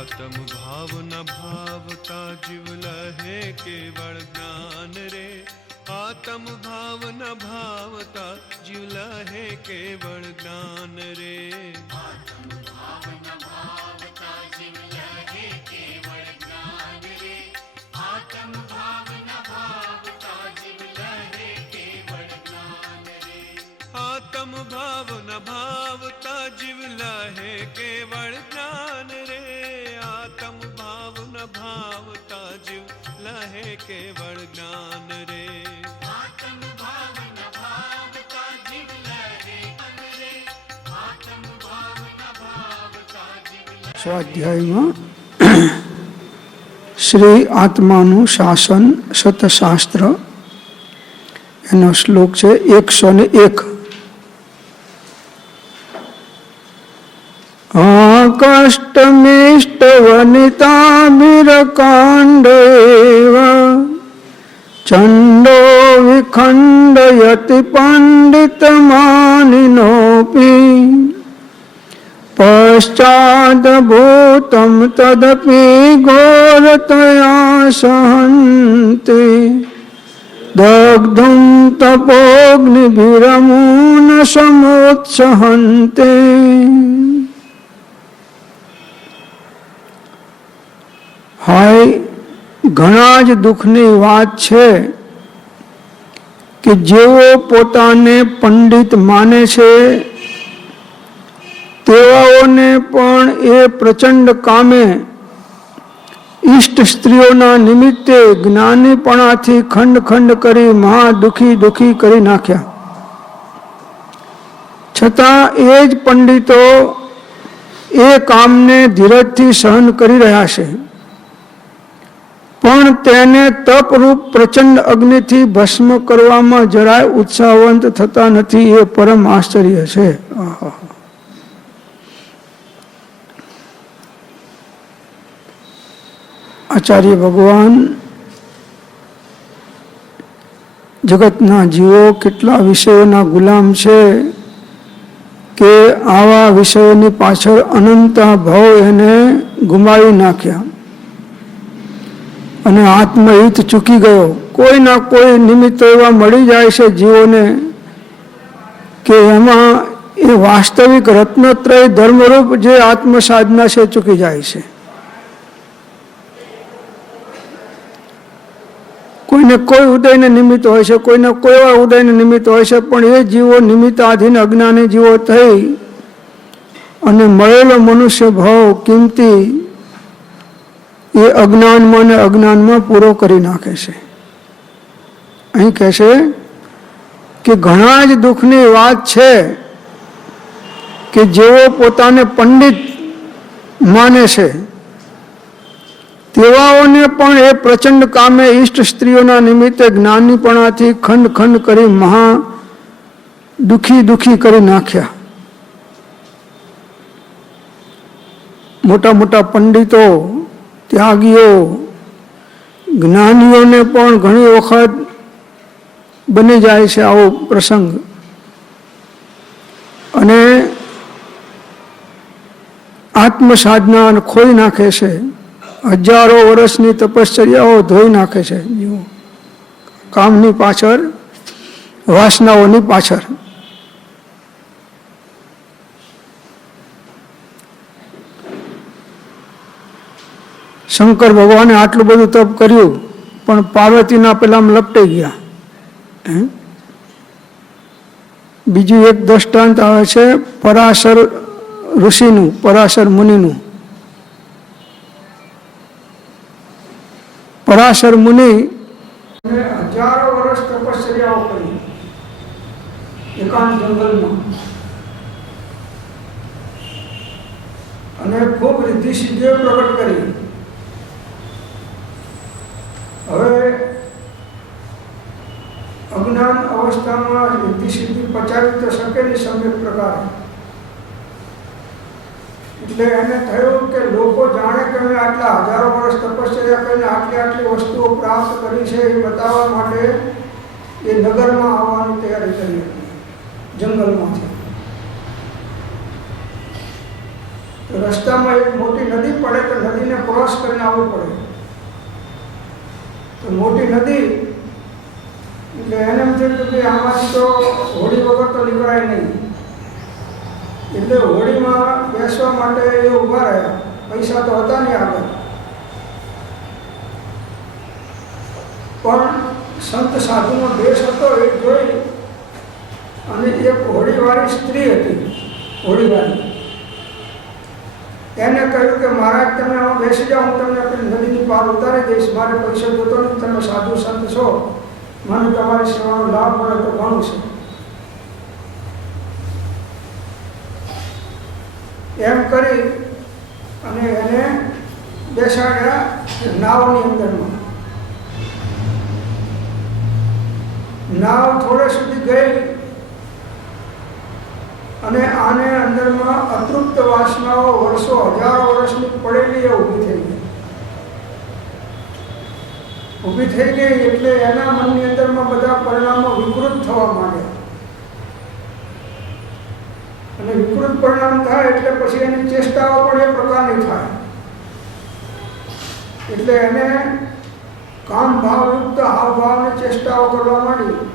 आत्म भाव न भावता जीव लहे केवल ज्ञान रे। आत्म भाव न भावता जीव लहे केवल ज्ञान रे। आत्म भाव न भावता जीव लहे केवल ज्ञान रे। आत्म भाव न भावता जीव लहे केवल ज्ञान रे। आत्म भाव न भावता जीव लहे केवल ज्ञान रे। आत्म भाव न भावता जीव लहे केवल ज्ञान रे। आत्म भाव न भावता जीव लहे ज्ञान रे। आत्म भाव न भावता जीव लहे। સ્વાધ્યાયમાં શ્રી આત્માનું શાસન સતશાસ્ત્ર એનો શ્લોક છે 101. કષ્ટમિષ્ટવનિતામિરકાંડ એવ ચંડો વિખંડયતિ પંડિતમાનિનોપી પશ્ચાદભૂતમ તદપિ ઘોરતયા સહન્તે દગ્ધું તપોગ્નિભિરમૂન સમોત્સહન્તે. હાય, ઘણા જ દુઃખની વાત છે કે જેઓ પોતાને પંડિત માને છે તેવાઓને પણ એ પ્રચંડ કામે ઈષ્ટ સ્ત્રીઓના નિમિત્તે જ્ઞાનીપણાથી ખંડ ખંડ કરી મહા દુઃખી કરી નાખ્યા. છતાં એ જ પંડિતો એ કામને ધીરજથી સહન કરી રહ્યા છે, પણ તેને તપરૂપ પ્રચંડ અગ્નિથી ભસ્મ કરવામાં જરાય ઉત્સાહવંત થતા નથી. એ પરમ આશ્ચર્ય છે. આચાર્ય ભગવાન જગતના જીવો કેટલા વિષયોના ગુલામ છે કે આવા વિષયોની પાછળ અનંત ભાવ એને ગુમાવી નાખ્યા અને આત્મહિત ચૂકી ગયો. કોઈના કોઈ નિમિત્તો એવા મળી જાય છે જીવોને કે એમાં એ વાસ્તવિક રત્નત્રય ધર્મરૂપ જે આત્મ સાધના છે ચૂકી જાય છે. કોઈને કોઈ ઉદયને નિમિત્ત હોય છે, કોઈને કોઈ એવા ઉદયને નિમિત્ત હોય છે, પણ એ જીવો નિમિત્તાધીન અજ્ઞાની જીવો થઈ અને મળેલો મનુષ્ય ભાવ કિંમતી એ અજ્ઞાનમાં ને અજ્ઞાનમાં પૂરો કરી નાખે છે. અહીં કહે છે કે ઘણા જ દુઃખની વાત છે કે જેઓ પોતાને પંડિત માને છે તેવાઓને પણ એ પ્રચંડ કામે ઈષ્ટ સ્ત્રીઓના નિમિત્તે જ્ઞાનીપણાથી ખંડ ખંડ કરી મહા દુઃખી કરી નાખ્યા. મોટા મોટા પંડિતો, ત્યાગીઓ, જ્ઞાનીઓને પણ ઘણી વખત બની જાય છે આવો પ્રસંગ અને આત્મ સાધના ખોઈ નાખે છે. હજારો વર્ષની તપશ્ચર્યાઓ ધોઈ નાખે છે જીવો કામની પાછળ, વાસનાઓની પાછળ. શંકર ભગવાને આટલું બધું તપ કર્યું પણ પાર્વતીના પેલામાં લપટાઈ ગયા. બીજું એક દ્રષ્ટાંત આવે છે પરાશર ઋષિનું, પરાશર મુનિનું. પરાશર મુનિ હજારો વર્ષ તપશ્ચર્યાઓ કરી એકાંત જંગલમાં અને ખૂબ રિદ્ધિ સિદ્ધિઓ પ્રગટ કરી. હવે અજ્ઞાન અવસ્થામાં રિદ્ધિ સિદ્ધિ પચાવી તો શકે નહીં સમ્યક પ્રકારે. એટલે એને થયું કે લોકો જાણે કે મેં આટલા હજારો વર્ષ તપશ્ચર્યા કરીને આટલી વસ્તુઓ પ્રાપ્ત કરી છે એ બતાવવા માટે એ નગરમાં આવવાની તૈયારી કરી હતી જંગલમાંથી. તો રસ્તામાં એક મોટી નદી પડે તો નદીને ક્રોસ કરીને આવવું પડે. તો મોટી નદી એટલે એને એમ થયું કે આમાંથી તો હોડી વગર તો નીકળાય નહીં. એટલે હોડીમાં બેસવા માટે એ ઊભા રહ્યા. પૈસા તો હતા નહીં આગળ, પણ સંત સાધુનો દેશ હતો એ જોઈ અને એક હોડીવાળી સ્ત્રી હતી. હોડીવાળી એને કહ્યું કે મહારાજ તમે આમાં બેસી જાઓ, હું તમને આપણી નદીની પાર ઉતારી દઈશ. મારે પૈસા જોતો નથી, તમે સાધુ સંત છો, મને તમારી સેવાનો લાભ મળે તો ઘણું છે. એમ કરી અને એને બેસાડ્યા નાવની અંદરમાં. નાવ થોડે સુધી ગઈ અને આને અંદરમાં અતૃપ્ત વાસનાઓ વર્ષો હજારો વર્ષની પડેલી એ ઊભી થઈ ગઈ. ઊભી થઈ ગઈ એટલે એના મનની અંદરમાં બધા પરિણામો વિકૃત થવા માંડ્યા. અને વિકૃત પરિણામ થાય એટલે પછી એની ચેષ્ટાઓ પણ એ પ્રકારની થાય. એટલે એને કામ ભાવયુક્ત હાવભાવની ચેષ્ટાઓ કરવા માંડી.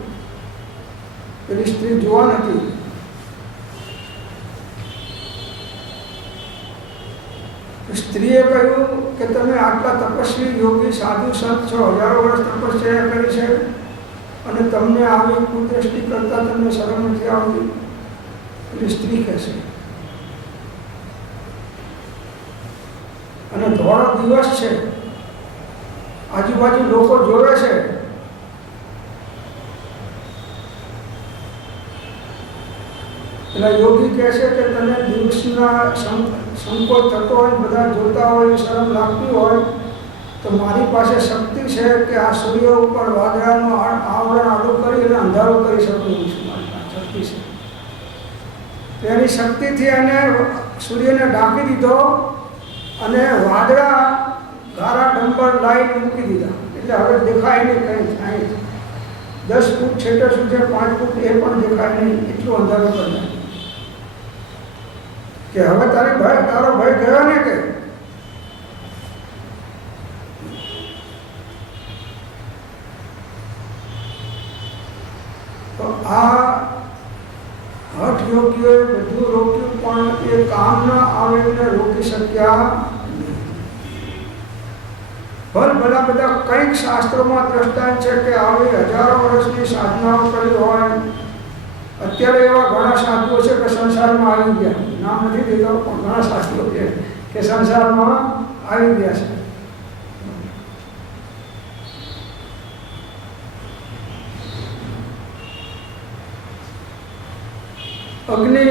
પેલી સ્ત્રી જોવા નથી. સ્ત્રીએ કહ્યું કે તમે આટલા તપસ્વી યોગી સાધુ સંત છો, હજારો વર્ષ તપસ્યા કરી છે અને તમને આવી કુદ્રષ્ટિ કરતા તમને શરમ નથી આવતી? એટલે સ્ત્રી કહેશે. અને ધોળો દિવસ છે, આજુબાજુ લોકો જોવે છે. પેલા યોગી કહે છે કે તને દિવસના સંકોચ થતો હોય, બધા જોતા હોય, શરમ લાગતી હોય તો મારી પાસે શક્તિ છે કે આ સૂર્ય ઉપર વાદળાનું આવરણ આડું કરી અને અંધારું કરી શકું છું. મારી પાસે શક્તિ છે. તેની શક્તિથી એને સૂર્યને ઢાંકી દીધો અને વાદળા ગારા ડંબર લાઈન મૂકી દીધા. એટલે હવે દેખાય નહીં કંઈ થાય. 10 ફૂટ છેટે સુધી 5 ફૂટ એ પણ દેખાય નહીં, એટલું અંધારું કરી નાખ્યું. કે હવે તારો ભય ગયો ને કે તો આ હઠ યોગીઓએ બધું રોક્યું પણ એ કામના આવેગને રોકી શક્યા. ભલા બધા કંઈક શાસ્ત્રોમાં દ્રષ્ટાંત છે કે આવી હજારો વર્ષની સાધનાઓ કરી હોય. અત્યારે એવા ઘણા સાધુઓ છે કે સંસારમાં આવી ગયા, નામ નથી દેતો પણ ઘણા સાધુઓ છે કે સંસારમાં આવી ગયા છે. અગ્નિ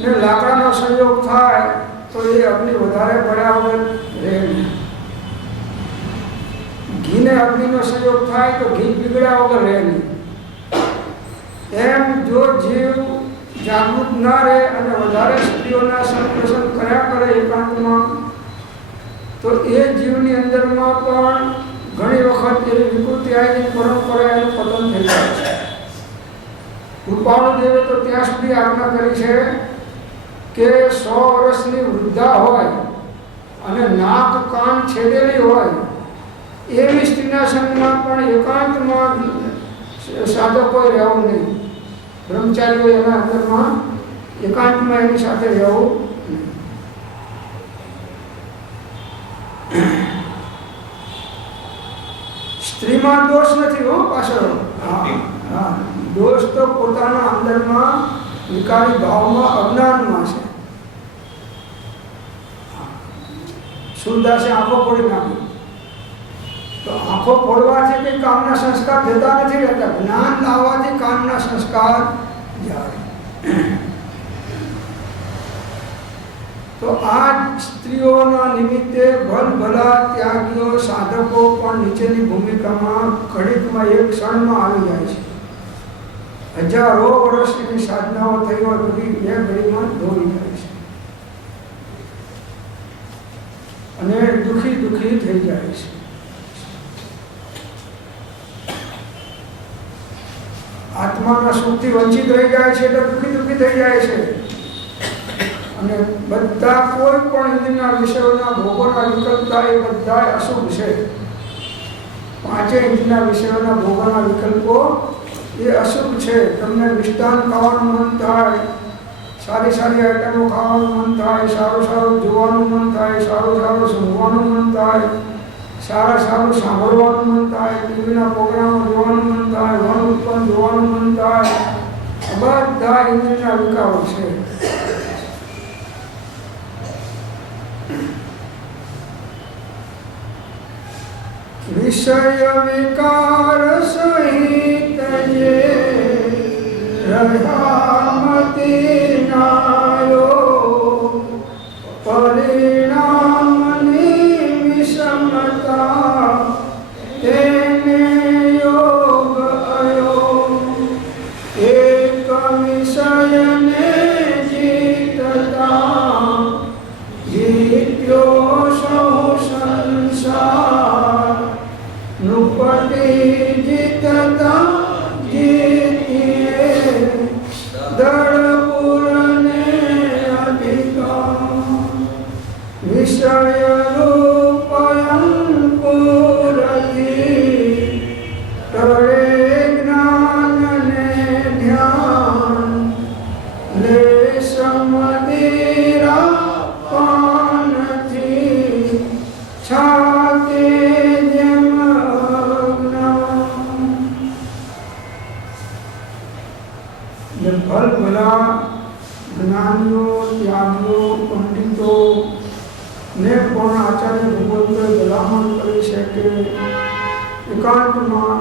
ને લાકડાનો સંયોગ થાય તો એ અગ્નિ વધારે પડ્યા વગર રહે નહીં. ઘીને અગ્નિનો સંયોગ થાય તો ઘી પીગળ્યા વગર રહે નહીં. એમ જો જીવ જાગૃત ના રહે અને વધારે સ્ત્રીઓના સંપ્રસન કર્યા કરે એકાંતમાં તો એ જીવની અંદરમાં પણ ઘણી વખત એવી વિકૃતિ આવી પરંપરા એનું પતન થઈ જાય છે. કૃપાળુ દેવે તો ત્યાં સુધી આજ્ઞા કરી છે કે 100 વર્ષની વૃદ્ધા હોય અને નાક કાન છેદેલી હોય એવી સ્ત્રીના સંગમાં પણ એકાંતમાં સાધકોએ રહેવું નહીં. બ્રહ્મચારીઓ એના અંદરમાં એકાંતમાં એની સાથે રહેવું નહીં. સ્ત્રીમાં દોષ નથી હો પાછળ. હા, દોષ તો પોતાના અંદરમાં વિકારી ભાવમાં અજ્ઞાનમાં છે. સુરદાસે આંખો ફોડી નાખી તો આંખો ફોડવાથી કંઈ કામના સંસ્કાર જતા નથી રહેતા. જ્ઞાન લાવવાથી કામના સંસ્કાર જાય. તો આ સ્ત્રીઓના નિમિત્તે ભલા ત્યાગીઓ સાધકો પણ નીચેની ભૂમિકામાં ઘડીકમાં એક ક્ષણમાં આવી જાય છે. હજારો વર્ષની સાધનાઓ થઈ હોય બધી બે ઘડીમાં દોરી જાય છે અને દુઃખી થઈ જાય છે. આત્માના સુખથી વંચિત રહી જાય છે એટલે દુઃખી થઈ જાય છે. અને બધા કોઈ પણ ઇન્દ્રિયના વિષયોના ભોગોના વિકલ્પતા એ બધા અશુભ છે. પાંચે ઇન્દ્રિયના વિષયોના ભોગોના વિકલ્પો એ અશુભ છે. તમને મિષ્ટાન ખાવાનું મન થાય, સારી સારી આઈટમો ખાવાનું મન થાય, સારું સારું જોવાનું મન થાય, સારું સારું સુનવાનું મન થાય, સારું સાંભળવાનું મન થાય, ટીવીના પ્રોગ્રામો જોવાનું મન થાય, વન ઉત્પન્ન જોવાનું મન થાય. બધા ઇન્દ્રિયના વિકારો છે. વિષય વિકાર સહિત જે રહ્યામતી નાયો પરિણામની વિષમતા તેને યોગ અયો એક વિષયને જીતતા જીત્યો સૌ સંસાર નૃપતિ જીતતા જીતીએ દળપુરને અધિકાર વિષય રૂપયં પુરતી તળે જ્ઞાનને ધ્યાન લે સમદિરા પાનથી છાતે જેમ અજ્ઞાન. ફલ ભલા જ્ઞાનીઓ ત્યાગીઓ પંડિતો ને પણ આચાર્ય ભગવંતોએ ભલામણ કરી છે કે એકાંતમાં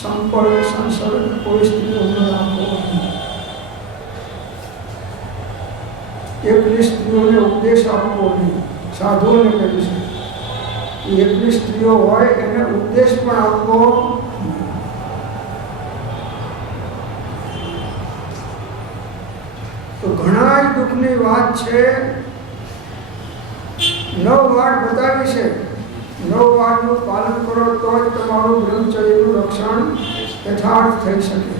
સંપર્ક સંસર્ગ કોઈ સ્ત્રીઓને રાખવો નહીં. એકલી સ્ત્રીઓને ઉપદેશ આપવો નહીં. સાધુઓને કહ્યું છે એકલી સ્ત્રીઓ હોય એને ઉપદેશ પણ આપવો. તો ઘણા દુઃખની વાત છે. 9 વાત બતાવી છે. 9 વાતનું પાલન કરો તો જ તમારું બ્રહ્મચર્યનું રક્ષણ યથાર્થ થઈ શકે.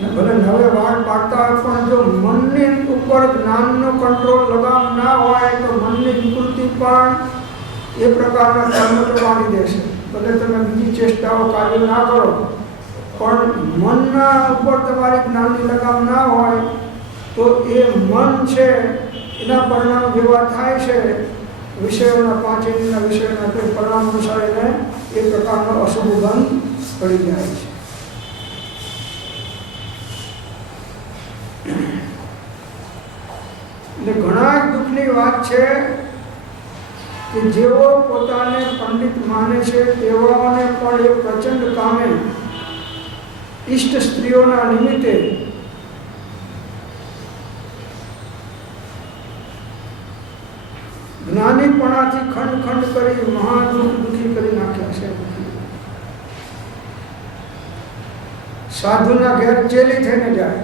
ને ભલે 9 વાત પાડતા હોય પણ જો મનની ઉપર જ્ઞાનનો કંટ્રોલ લગામ ના હોય તો મનની વિકૃતિ પણ એ પ્રકારના કર્મ કરવાની દેશે. ભલે તમે બીજી ચેષ્ટાઓ કાર્ય ના કરો પણ મનના ઉપર તમારી જ્ઞાનની લગામ ના હોય તો એ મન છે એના પરિણામ જેવા થાય છે. વિષયોના 5 ઇન્દ્રિયના વિષયોના કોઈ પરિણામ અનુસાર એને એ પ્રકારનો અશુભ બંધ પડી જાય છે. એટલે ઘણા દુઃખની વાત છે કે જેઓ પોતાને પંડિત માને છે તેઓને પણ એ પ્રચંડ કામે ઈષ્ટ સ્ત્રીઓના નિમિત્તે જ્ઞાનીપણાથી ખંડ ખંડ કરી દુઃખી કરી નાખ્યા છે. સાધુના ઘેર ચેલી થઈને જાય.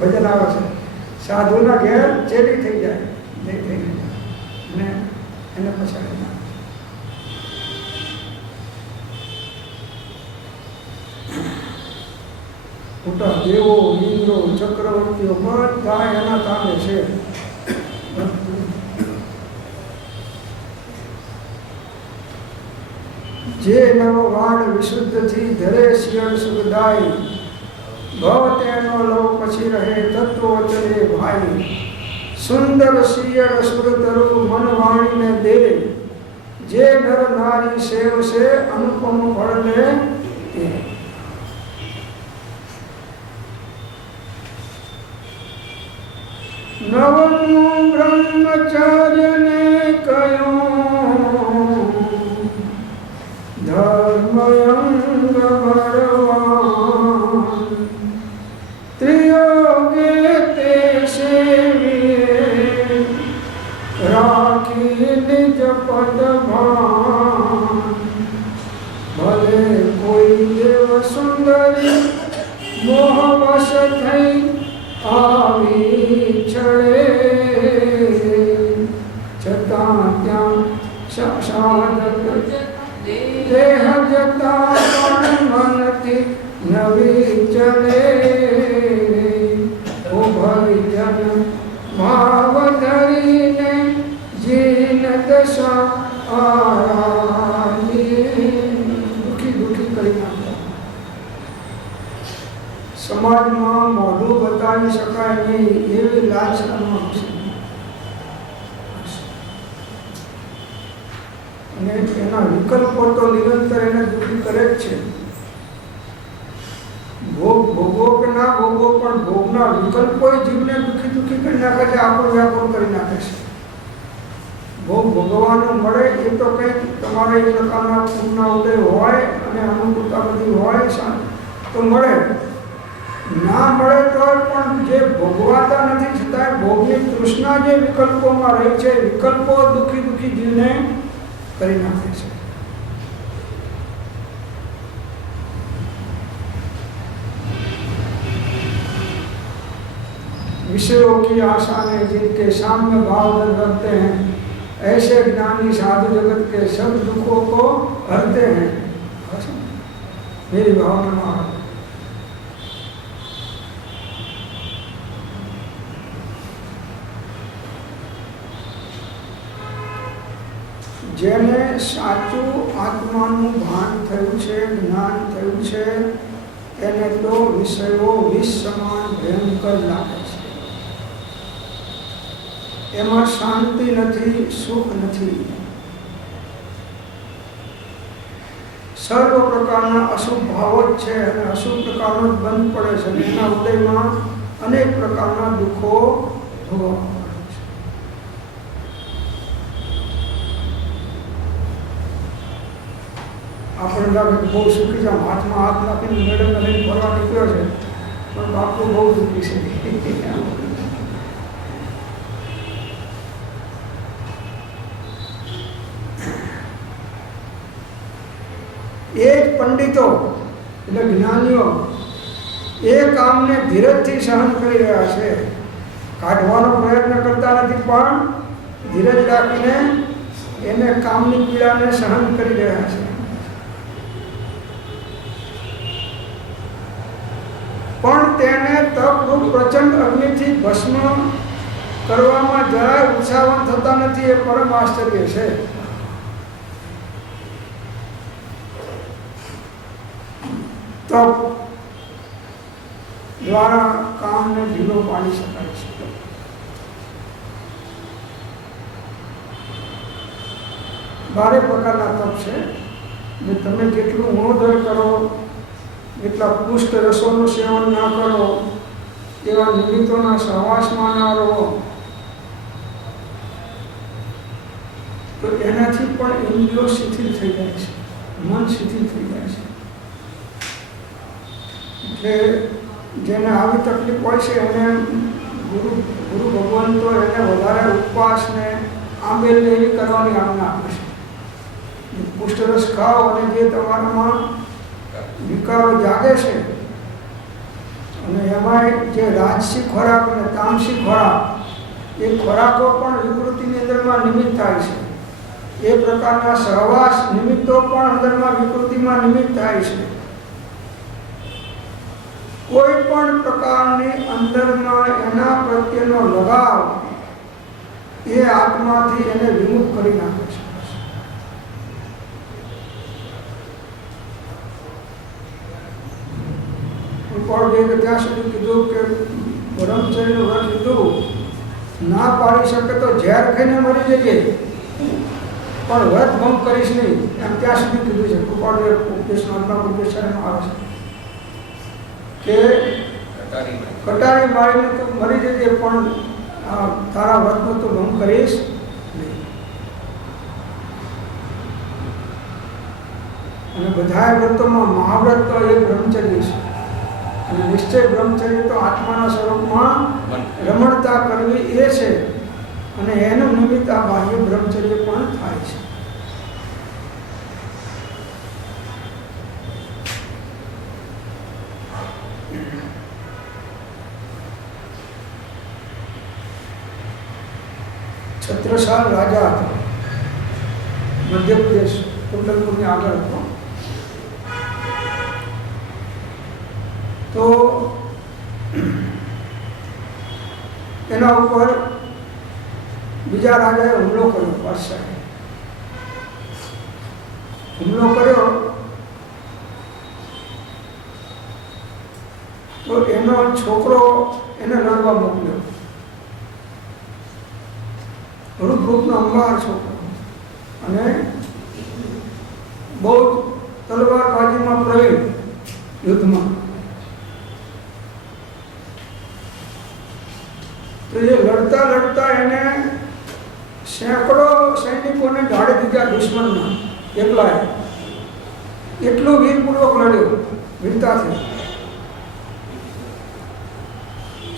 ભજન આવે છે સાધુના ઘેર ચેલી થઈ જાય નહીં થઈને જાય ને એને પછાડી નાખે. મોટા દેવો ઇન્દ્રો ચક્રવર્તીઓ બધા એના કામે છે. જે નવો વાડ વિશુદ્ધથી ધરે શિયળ સુખદાય ભવ તેનો લવ પછી રહે તત્વ ચલે ભાઈ સુંદર શિયળ સુરતરુ મન વાણીને દે જે નર નારી સેવ છે અનુપમ ફળ લે તે. નવમું બ્રહ્મચર્યને કહ્યું ધર્મયંગ ભરવાન ત્રિયોગે તે સેવીએ રાખી નિજ પદ ભાન ભલે કોઈ દેવ સુંદરી મોહવશ થઈ આવી છળે છતાં ત્યાં સાધક દેહ જતા પણ મનથી નવી ચલે. ઓ દુઃખી દુઃખી કરી નાખ્યા. સમાજમાં મોઢું બતાવી શકાય નહીં એવી લાલસામાં છે. અને એના વિકલ્પો તો નિરંતર એને દુઃખી કરે જ છે. ભોગ ભોગવો કે ના ભોગવો, પણ ભોગના વિકલ્પો જીવને દુઃખી દુઃખી કરી નાખે છે, આખો વ્યાપક કરી નાખે છે. ભોગ ભોગવવાનું મળે એ તો કંઈક તમારે એ પ્રકારના પૂર્ણ ઉદય હોય અને અનુકૂળતા બધી હોય તો મળે. ના મળે તો પણ જે ભોગવાતા નથી છતાં ભોગની તૃષ્ણા જે વિકલ્પોમાં રહી છે, વિકલ્પો દુઃખી દુઃખી જીવને કરી નાખે છે. विषयों की आशा में जिनके साम्य भाव रखते हैं, ऐसे ज्ञानी साधु जगत के सब दुखों को हरते हैं. मेरी भावना में જેને સાચું આત્માનું ભાન થયું છે, જ્ઞાન થયું છે, એને તો વિષયો વિષ સમાન ભયંકર લાગે છે. એમાં શાંતિ નથી, સુખ નથી. સર્વ પ્રકારના અશુભ ભાવો જ છે અને અશુભ પ્રકારનો જ બંધ પડે છે. એના ઉદયમાં અનેક પ્રકારના દુઃખો ભોગવવા પડે છે. આપણે લાગે બહુ સુખી છે, હાથમાં હાથ નાખીને મેડમ લઈને ફરવા નીકળ્યો છે, પણ બાપુ બહુ દુઃખી છે. એ જ પંડિતો એટલે જ્ઞાનીઓ એ કામને ધીરજથી સહન કરી રહ્યા છે. કાઢવાનો પ્રયત્ન કરતા નથી, પણ ધીરજ રાખીને એને કામની પીડાને સહન કરી રહ્યા છે. પણ તેને તપરૂપ પ્રચંડ અગ્નિથી ભસ્મ કરવામાં જરાય ઉત્સાહવંત થતા નથી. એ પરમ આશ્ચર્ય છે. તપ દ્વારા કામને ઢીલો પાડી શકાય છે. બારે પ્રકારના તપ છે. તમે જેટલું ગુણોદય કરો, એટલા પુષ્ટ રસોનું સેવન ના કરો, એવા નિમિત્તોના સહવાસમાં ના રહો, તો એનાથી પણ ઇન્દ્રિયો શિથિલ થઈ જાય છે, મન શિથિલ થઈ જાય છે. એટલે જેને આવી તકલીફ હોય છે એને ગુરુ ભગવાન તો એને વધારે ઉપવાસ ને આંબેલ ને એવી કરવાની આજ્ઞા આપે છે. પુષ્ટરસ ખાઓ અને જે તમારામાં વિકારો જાગે છે, અને એમાં જે રાજસી ખોરાક અને તામસી ખોરાક, એ ખોરાકો પણ વિકૃતિની અંદરમાં નિમિત્ત થાય છે. એ પ્રકારના સહવાસ નિમિત્તો પણ અંદરમાં વિકૃતિમાં નિમિત્ત થાય છે. કોઈ પણ પ્રકારની અંદરમાં એના પ્રત્યેનો લગાવ એ આત્માથી એને વિમુખ કરી નાખે છે. ત્યાં સુધી કીધું કે બ્રહ્મચર્યનું વ્રત લીધું, ના પાડી શકે તો ઝેર ખાઈને મરી જઈએ, પણ વ્રત ભંગ કરીશ નહીં, એમ ત્યાં સુધી કીધું છે. કૃપાળદેવ ઉપદેશમાં આવે છે કે કટારી મારીને તો મરી જજે, પણ તારા વ્રતનો તો ભંગ કરીશ નહીં. અને બધા વ્રતોમાં મહાવ્રત તો એ બ્રહ્મચર્ય છે. અને નિશ્ચય બ્રહ્મચર્ય તો આત્માના સ્વરૂપમાં રમણતા કરવી એ છે. અને એનું નિમિત્ત આ બાહ્ય બ્રહ્મચર્ય પણ થાય છે. છત્રસાલ રાજા હતો, મધ્યપ્રદેશ કુંડલપુરની આગળ હતો. તો એના ઉપર બીજા રાજાએ હુમલો કર્યો, બાદશાહે. હુમલો કર્યો તો એનો છોકરો એને લડવા મોકલ્યો. રૂપનો અંગાર છોકરો અને બહુ તલવારબાજીમાં પ્રવીણ યુદ્ધમાં. તો એ લડતા લડતા એને સેંકડો સૈનિકોને ઢાળી દીધા દુશ્મનના એકલાએ. એટલું વીરપૂર્વક લડ્યો, વીરતાથી.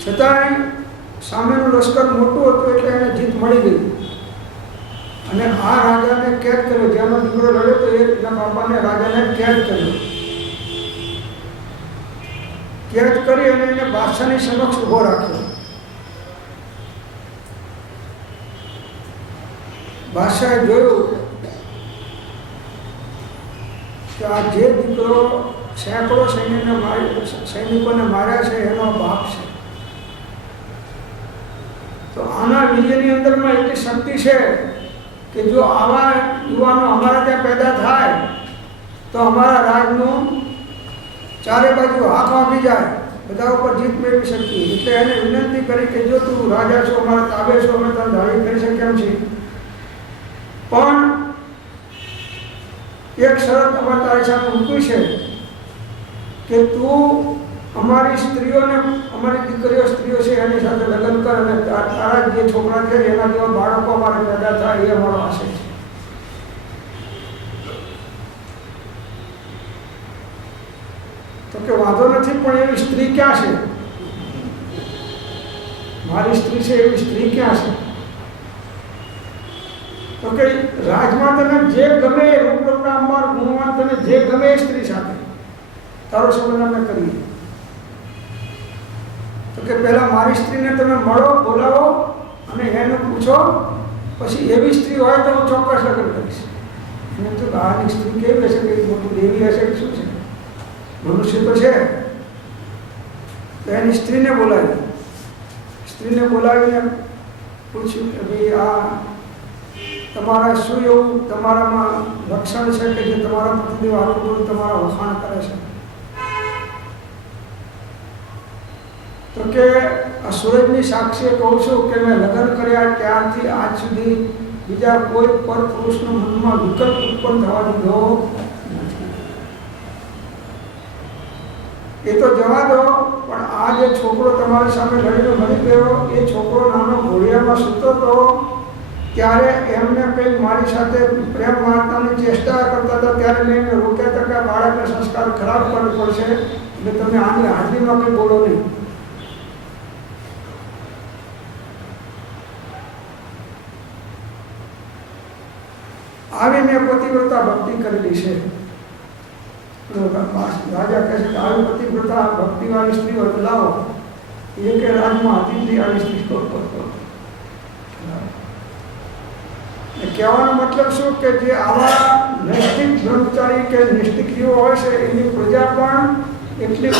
છતાંય સામેનું લશ્કર મોટું હતું એટલે એને જીત મળી ગઈ. અને આ રાજાને કેદ કર્યો. જેનો દીકરો લડ્યો તો એના બાપાને રાજાને કેદ કર્યો. કેદ કરી અને એને બાદશાહની સમક્ષ ઉભો રાખ્યો. બાદશાહે જોયું કે આ જે દીકરો સેંકડો સૈનિકોને માર્યા છે એનો બાપ છે. તો આના વીર્યની અંદરમાં એટલી શક્તિ છે કે જો આવા યુવાનો અમારા ત્યાં પેદા થાય તો અમારા રાજનું ચારે બાજુ હાથ આપી જાય, બધા ઉપર જીત મેળવી શકીએ. એટલે એને વિનંતી કરી કે જો તું રાજા છો, અમારા તાબે છો, અમે તને ધારી કરી શકીએ એમ છીએ, પણ એક શરત અમારે તારી સામે મૂકી છે કે તું અમારી સ્ત્રીઓને, અમારી દીકરીઓ સ્ત્રીઓ છે એની સાથે લગ્ન કર અને તારા જે છોકરા છે એના જેવા બાળકો અમારે પેદા થાય એ અમારો આશય છે. તો કે વાંધો નથી, પણ એવી સ્ત્રી ક્યાં છે? મારી સ્ત્રી છે એવી સ્ત્રી ક્યાં છે? તો કે રાજમાં તને જે ગમે રૂપના અંબાર ગુણવાન તને જે ગમે એ સ્ત્રી સાથે તારો સંબંધ અમે કરીએ. તો કે પહેલા મારી સ્ત્રીને તમે મળો, બોલાવો અને એને પૂછો, પછી એવી સ્ત્રી હોય તો હું ચોક્કસ લગ્ન કરીશ. એને તો આની સ્ત્રી કેવી હશે, કે મોટી દેવી હશે કે શું છે? મનુષ્ય તો છે. તો એની સ્ત્રીને બોલાવી. સ્ત્રીને બોલાવીને પૂછ્યું કે ભાઈ આ તમારા શું એવું તમારામાં લક્ષણ છે કે જે તમારા પતિદેવ આટલું તમારા વખાણ કરે છે? તો કે આ સૂરજની સાક્ષીએ કહું છું કે મેં લગ્ન કર્યા ત્યારથી આજ સુધી બીજા કોઈ પર પુરુષના મનમાં વિકલ્પ ઉત્પન્ન થવા દીધો નથી. એ તો જવા દો, પણ આ જે છોકરો તમારી સામે લડીને મરી ગયો, એ છોકરો નાનો ઘોડિયામાં સૂતો હતો ત્યારે એમને કંઈક મારી સાથે પ્રેમ વાર્તાની ચેષ્ટા કરતા હતા, ત્યારે મેં એમને રોક્યા હતા કે બાળકને સંસ્કાર ખરાબ કરવો પડશે, એટલે તમે આની હાજરીમાં કંઈ બોલો નહીં. આવી મેં પતિવ્રતા ભક્તિ કરેલી છે. રાજા કહે છે કે આવી પતિવ્રતા ભક્તિવાળી સ્ત્રી હોય તો લાવો. એ કે રાજમાં હતી આવી સ્ત્રી કરતો. કહેવાનો મતલબ શું કે જે આવા નૈષ્ઠિક બ્રહ્મચારી કે નિષ્ઠિકીઓ હોય છે એની પ્રજા પણ એટલી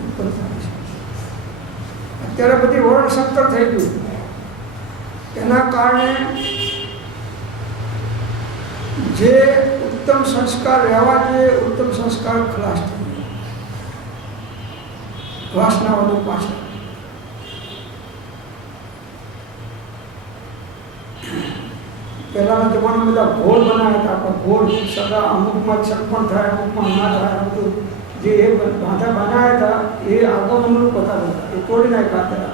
ઉત્પન્ન થાય છે. અત્યારે બધી વર્ણ સંકર થઈ ગયું. એના કારણે જે ઉત્તમ સંસ્કાર રહેવા જોઈએ, ઉત્તમ સંસ્કાર ખલાસ થઈ ગયા વાસનાઓની પાછળ. પહેલાના જમાનામાં બધા ઘોળ બનાવ્યા હતા, પણ ઘોળ સદા અમુકમાં સગપણ થાય, અમુકમાં ના થાય. બધું જે એ બાંધા બનાવ્યા હતા એ આગમનનું બતાવ્યા હતા, એ તોડી નાખ્યા હતા.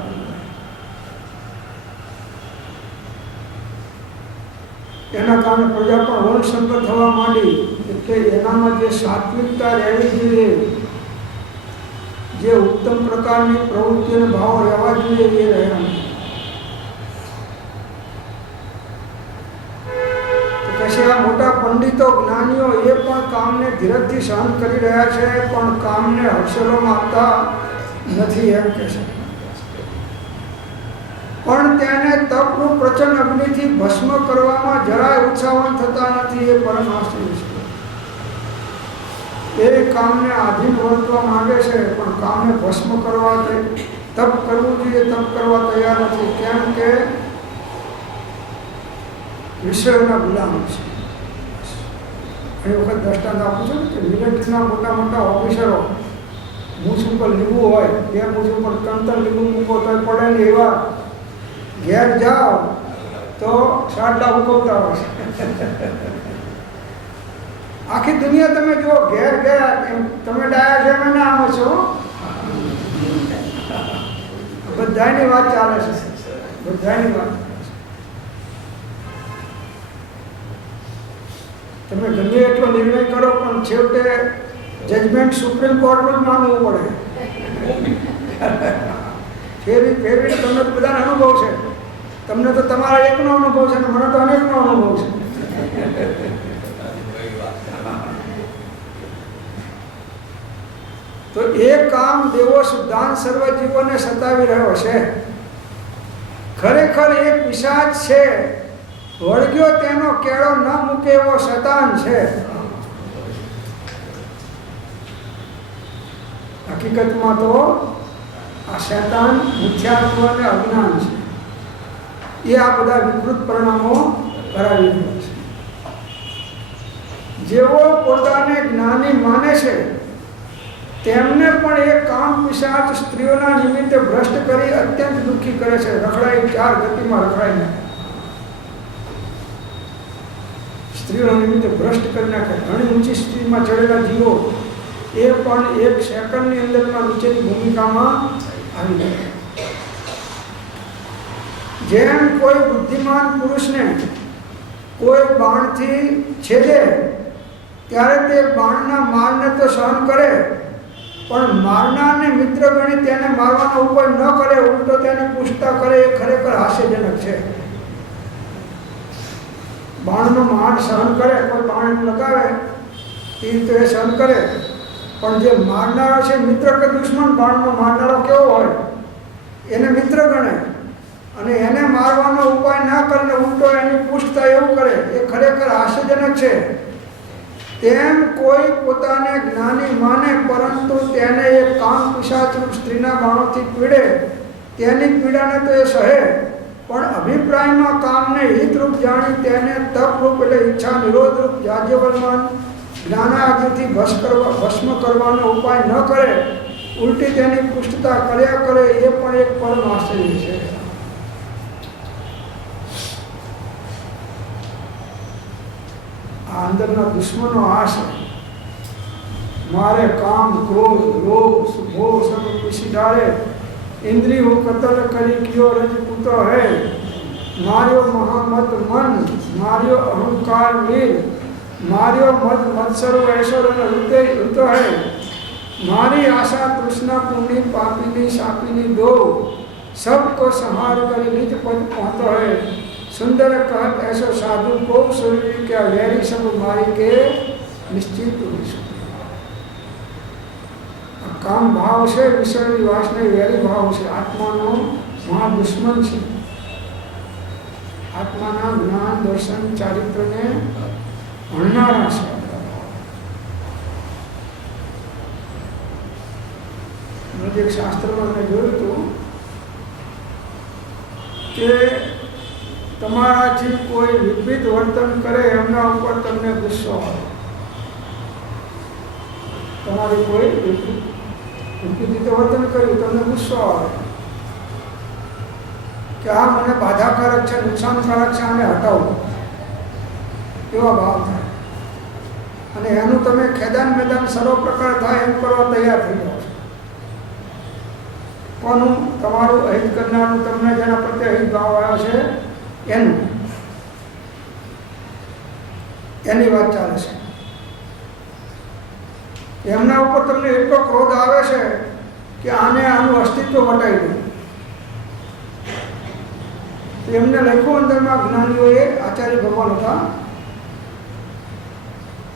એના કારણે પ્રજા પણ વર્ણસંકર થવા માંડી. એટલે એનામાં જે સાત્વિકતા રહેવી જોઈએ, જે ઉત્તમ પ્રકારની પ્રવૃત્તિ અને ભાવો રહેવા જોઈએ એ રહ્યા નથી. પછી આ મોટા પંડિતો જ્ઞાનીઓ એ પણ કામને ધીરજથી સહન કરી રહ્યા છે, પણ કામને હર્ષલોમાં આપતા નથી એમ કહે છે. પણ તેને તપનું પ્રચંડ અગ્નિથી ભસ્મ કરવામાં જરાય ઉત્સાહવાન થતા નથી. એ પરમ આશ્ચર્ય છે. એ કામને આધીન વર્તવા માંગે છે, પણ કામને ભસ્મ કરવા તપ કરવું જોઈએ, તપ કરવા તૈયાર નથી. કેમ કે વિષયોના ગુલામ છે. ઘણી વખત દ્રષ્ટાંત આપું છું કે મિલિટરીના મોટા મોટા ઓફિસરો મૂછ ઉપર લીંબુ હોય, બે મૂછ ઉપર 3 લીંબુ મૂકો તો પડે ને, એવા ઘેર જાઓ તો શારદા ઉગવતા હોય છે. આખી દુનિયા તમે જુઓ, ઘેર ગયા તમે ડાયા છે એમ ના આવો છો, બધાની વાત ચાલે છે, બધાની વાત. તમે ગમે એટલો નિર્ણય કરો પણ છેવટે જજમેન્ટ સુપ્રીમ કોર્ટનું જ માનવું પડે. ફેરવી તમને તો બધાનો અનુભવ છે, તમને તો તમારા એકનો અનુભવ છે, મને તો અનેકનો અનુભવ છે. તો એ કામ દેવો શુદ્ધાંત સર્વ જીવોને સતાવી રહ્યો છે. ખરેખર એક પિશાચ છે, વળગ્યો તેનો કેળો ન મૂકે એવો શતાન છે. હકીકતમાં તો આ શૈતાન મિથ્યાત્વ અને અજ્ઞાન છે, એ આ બધા વિકૃત પરિણામો કરાવી રહ્યો છે. જેઓ પોતાને જ્ઞાની માને છે તેમને પણ એ કામ પિશાચ સ્ત્રીઓના નિમિત્તે ભ્રષ્ટ કરી અત્યંત દુઃખી કરે છે. રખડાઈ 4 ગતિમાં રખડાઈ નાખે, સ્ત્રીઓના નિમિત્તે ભ્રષ્ટ કરી નાખે. ઘણી ઊંચી સ્થિતિમાં ચડેલા જીવો એ પણ 1 સેકન્ડની અંદરમાં નીચેની ભૂમિકામાં આવી જાય. જેમ કોઈ બુદ્ધિમાન પુરુષને કોઈ બાણથી છેદે ત્યારે તે બાણના મારને તો સહન કરે, પણ મારનારને મિત્ર ગણી તેને મારવાનો ઉપાય ન કરે, ઉલટો તેને પૂછતા કરે, એ ખરેખર હાસ્યજનક છે. બાણનો માર સહન કરે, કોઈ બાણ લગાવે એ તો એ સહન કરે, પણ જે મારનારો છે મિત્ર કે દુશ્મન, બાણનો મારનારો કેવો હોય એને મિત્ર ગણે અને એને મારવાનો ઉપાય ના કરીને ઉલટો એની પૂછતા એવું કરે, એ ખરેખર હાસ્યજનક છે. તેમ કોઈ પોતાને જ્ઞાની માને પરંતુ તેને એ કામ પિશાચરૂપ સ્ત્રીના બાણોથી પીડે, તેની પીડાને તો એ સહે, પણ અભિપ્રાયમાં કામને હિતરૂપ જાણી તેને તપરૂપ એટલે ઈચ્છા નિરોધરૂપ જાજ્યવલમાન જ્ઞાનાગ્નિથી ભસ્મ કરવાનો ઉપાય ન કરે, ઉલટી તેની પુષ્ટતા કર્યા કરે, એ પણ એક પરમ આશ્ચર્ય છે. આ અંદરના દુશ્મનો આ છે. મારે કામ ક્રોધ લોભ સુભો સબ પીસી ડાળે, इंद्रियों कतल करी कियो रज पुतो है, मार्यो महामत मन मार्यो अहंकार वीर, मार्यो मद मत्सरो ऐश्वर ऋतो है, मारी आशा तृष्णा पुण्य पापीनी सापीनी दो, सबको संहार कर निज पद पहुँचो है, सुंदर कहत ऐसो साधु को शरीर क्या वैरी सब मारी के निश्चित विश्व. काम भाव से विषय वासना वेरी भाव से आत्मानो महा दुश्मन છે. આત્માના જ્ઞાન દર્શન ચારિત્રને ભણનારા છે. એક શાસ્ત્રમાં મેં જોયું હતું કે તમારાથી કોઈ વિપરીત વર્તન કરે એમના ઉપર તમને ગુસ્સો આવે. તમારે કોઈ વિપરીત રીતે વર્તન કર્યું તમને ગુસ્સો આવે કે આ મને બાધાકારક છે, નુકસાનકારક છે, આને હટાવો, એવા ભાવ થાય. અને એનું તમે ખેદાન મેદાન સર્વ પ્રકાર થાય એમ કરવા તૈયાર થઈ જાઓ છો. કોનું? તમારું અહિત કરનારું, તમને જેના પ્રત્યે અહિત ભાવ આવ્યો છે એની વાત ચાલે છે. એમના ઉપર તમને એટલો ક્રોધ આવે છે કે આને આનું અસ્તિત્વ વટાવી દે. એમને લખ્યું અંદરમાં જ્ઞાનીઓએ, આચાર્ય ભગવાન હતા,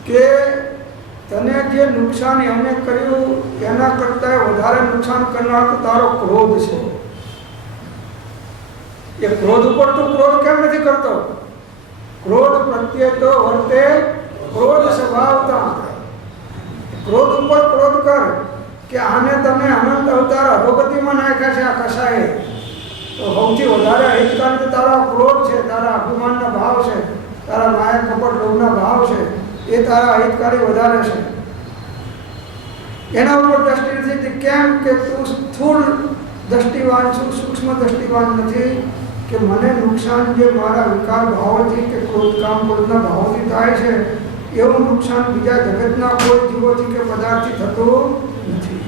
કે તને જે નુકસાન એમને કર્યું એના કરતાં વધારે નુકસાન કરનાર તો તારો ક્રોધ છે. એ ક્રોધ ઉપર તું ક્રોધ કેમ નથી કરતો? ક્રોધ પ્રત્યે તો વર્તે ક્રોધ સ્વભાવતા. ક્રોધ ઉપર ક્રોધ કર કે આને તમે અનંત અવતાર અધોગતિમાં નાખ્યા છે આ કસાએ, તો સૌથી વધારે હિતકારી તો તારા ક્રોધ છે, તારા અભિમાનના ભાવ છે, તારા માયા કપટ લોભના ભાવ છે. એ તારા હિતકારી વધારે છે. એના ઉપર દ્રષ્ટિ નથી. કેમ કે તું સ્થૂળ દ્રષ્ટિવાન છું, સૂક્ષ્મ દ્રષ્ટિવાન નથી. કે મને નુકસાન જે મારા વિકાર ભાવોથી કે ક્રોધ કામ ક્રોધના ભાવોથી થાય છે એવું નુકસાન બીજા જગતના કોઈ જીવોથી કે પદાર્થથી થતું નથી.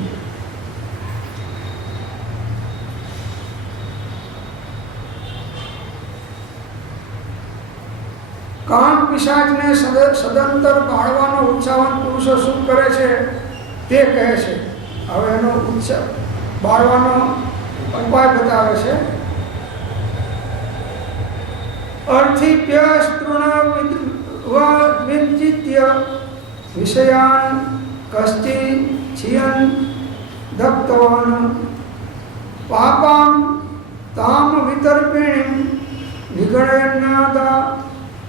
કામ પિશાચને સદંતર બાળવાનો ઉત્સાહવાન પુરુષો શું કરે છે તે કહે છે. હવે એનો ઉત્સાહ બાળવાનો ઉપાય બતાવે છે. અર્થિપ્ય સ્તૃણ વિંચિત્ય વિષયાન કશ્ચિ છિયન દત્તવાન પાપામ તામ વિતર્પિણીમ વિગણયન્નાદા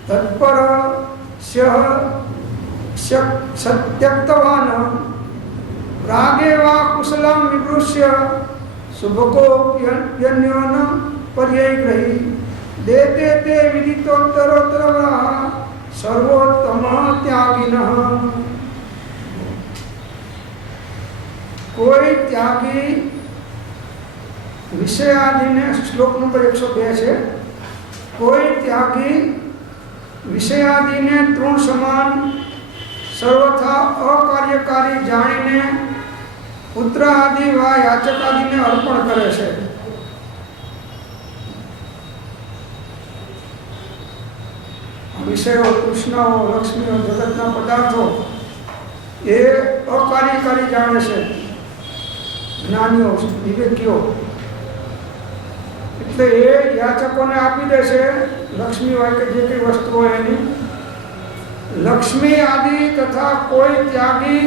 તત્પર સત્યક્તવાન રાગેવા કુશલમ વિમૃશ્ય શુભકોપ્યન્યોન પર્યયગ્રહી દેતે તે વિદિતોત્તરોત્તર સર્વોત્તમ ત્યાગિનઃ. કોઈ ત્યાગી વિષયાદિને, શ્લોક નંબર 102 છે. કોઈ ત્યાગી વિષયાદિને તૃણ સમાન સર્વથા અકાર્યકારી જાણીને પુત્ર આદિ વા યાચક આદિને અર્પણ કરે છે. વિષયો, કૃષ્ણો, લક્ષ્મીઓ, જગતના પદાર્થો એ અકાર્યકારી જાણે છે જ્ઞાનીઓ, વિવેકીઓ. એટલે એ યાચકોને આપી દે છે. લક્ષ્મી હોય કે જે કઈ વસ્તુ હોય એની. લક્ષ્મી આદિ તથા કોઈ ત્યાગી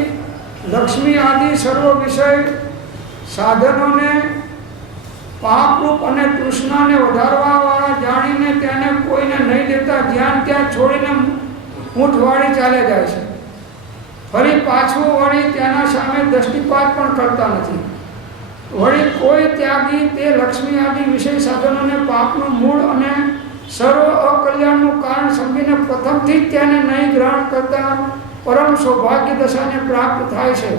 લક્ષ્મી આદિ સર્વ વિષય સાધનોને પાપરૂપ અને તૃષ્ણાને વધારવા વાળા જાણીને તેને કોઈને નહીં દેતા જ્યાં ત્યાં છોડીને ઊંઠ વાળી ચાલે જાય છે. ફરી પાછું વળી તેના સામે દ્રષ્ટિપાત પણ કરતા નથી. વળી કોઈ ત્યાગી તે લક્ષ્મી આદિ વિષય સાધનોને પાપનું મૂળ અને સર્વ અકલ્યાણનું કારણ સમજીને પ્રથમથી જ તેને નહીં ગ્રહણ કરતા પરમ સૌભાગ્ય દશાને પ્રાપ્ત થાય છે.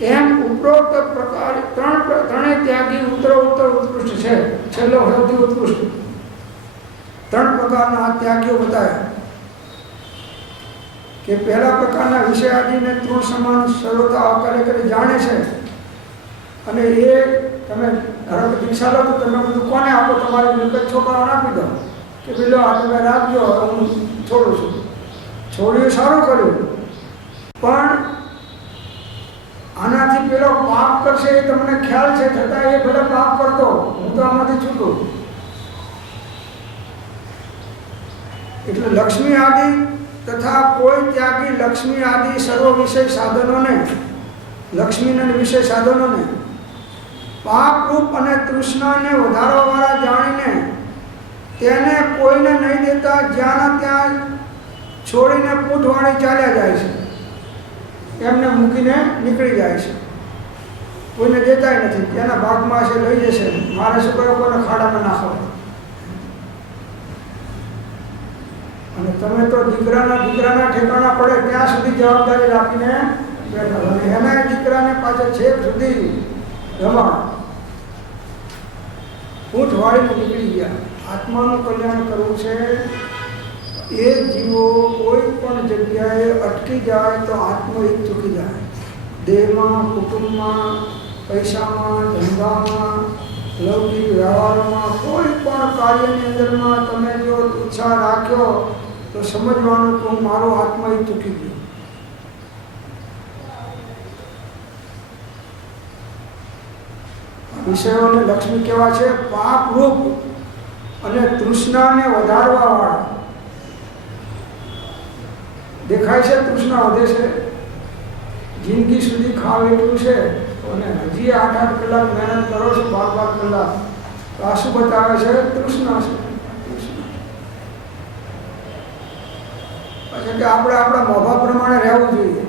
એમ ઉપરોક્ત પ્રકાર ત્રણેય ત્યાગી ઉત્તરોત્તર ઉત્કૃષ્ટ છે. છેલ્લો સૌથી ઉત્કૃષ્ટ. 3 પ્રકારના આ ત્યાગીઓ બતાવ્યા. કે પહેલા પ્રકારના વિષય આદિને તૃણ સમાન સર્વથા અકાર્યકારી જાણે છે. અને એ તમે ધારો કે દીક્ષા લો તો તમે બધું કોને આપો? તમારી મિલકત છોકરાઓને આપી દો કે પેલો આ તમે રાખજો, હું છોડું છું. છોડ્યું સારું કર્યું, પણ આનાથી પેલો પાપ કરશે એ તમને ખ્યાલ છે, છતાં એ ભલે પાપ કરતો, હું તો આમાંથી છૂટું. એટલે લક્ષ્મી આદિ તથા કોઈ ત્યાગી લક્ષ્મી આદિ સર્વ વિષય સાધનોને, લક્ષ્મીના વિષય સાધનોને પાપરૂપ અને તૃષ્ણાને વધારવાવાળા જાણીને તેને કોઈને નહીં દેતા જ્યાં ત્યાં છોડીને પૂંઠવાળી ચાલ્યા જાય છે. એમને મૂકીને નીકળી જાય છે. કોઈને દેતાય નથી. તેના ભાગમાં છે લઈ જશે. મારે શું કર્યો? કોઈને ખાડામાં નાખો. અને તમે તો દીકરાના ઠેકાણા પડે ત્યાં સુધી જવાબદારી રાખીને બેઠા. અને એના દીકરાને પાછળ છેક સુધી રમણ ઊંઠ વાળીને નીકળી ગયા. આત્માનું કલ્યાણ કરવું છે. એ જીવો કોઈ પણ જગ્યાએ અટકી જાય તો આત્મહિત ચૂકી જાય. દેહમાં, કુટુંબમાં, પૈસામાં, ધંધામાં, લૌકિક વ્યવહારોમાં, કોઈ પણ કાર્યની અંદરમાં તમે જો ઉત્સાહ રાખ્યો તો સમજવાનું કે હું મારો આત્મહિત ચૂકી ગયો. વિષયોને લક્ષ્મી કેવા છે? પાપરૂપ અને તૃષ્ણાને વધારવા વાળા. દેખાય છે તૃષ્ણા વધે છે, જિંદગી સુધી ખાવ એટલું છે, અને હજી 8-8 કલાક મહેનત કરો છો, 12-12 કલાક, તો આ શું બતાવે છે? તૃષ્ણા છે. પછી કે આપણે આપણા મોભા પ્રમાણે રહેવું જોઈએ.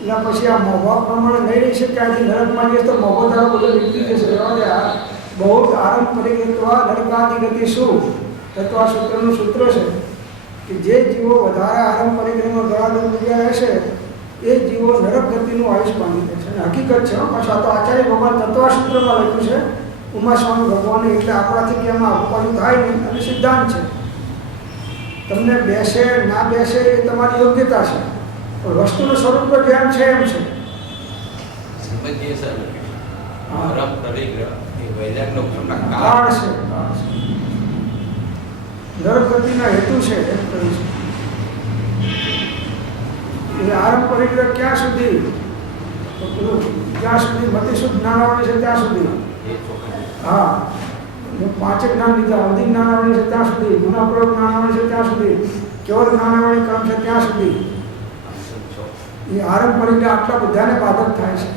એટલે પછી આ મોભા પ્રમાણે નહીં રહી શકે. આજે નરકમાં જઈએ તો મોભો ધારો બધો નીકળી જશે. રહેવા દે. બહુ આરંભ પરિગતવા નરકાદિગતિ શું તત્વા સૂત્રનું સૂત્ર છે કે જે જીવો વધારે આરંભ પરિક્રમમાં ગળાદો મૂક્યા હશે એ જીવો નરક ગતિનું આયુષ પામી દે છે. અને હકીકત છે પાછા તો આચાર્ય ભગવાન તત્વા સૂત્રમાં લખ્યું છે ઉમાસ્વામી ભગવાને, એટલે આપણાથી કે એમાં આપવાનું થાય નહીં અને સિદ્ધાંત છે. તમને બેસે ના બેસે એ તમારી યોગ્યતા છે, પણ વસ્તુનું સ્વરૂપ તો જેમ છે એમ છે. સમજીએ સર આરંભ પરિગ્રહ એ વૈરાગનો કાળ છે. નરક ગતિના હેતુ છે એમ કહ્યું છે. એટલે આરંભ પરિગ્રહ ક્યાં સુધી? તો પેલું જ્યાં સુધી મતિશુદ્ધ જ્ઞાન આવે છે ત્યાં સુધી. હા, પાંચે જ્ઞાન લીધા, અવધિ જ્ઞાન આવે છે ત્યાં સુધી, ગુનાપ્રયોગ જ્ઞાન આવે છે ત્યાં સુધી, કેવળ જ્ઞાન આવે ક્રમ છે ત્યાં સુધી. એ આરંભ પરિગ્રહ આટલા બધાને બાધક થાય છે.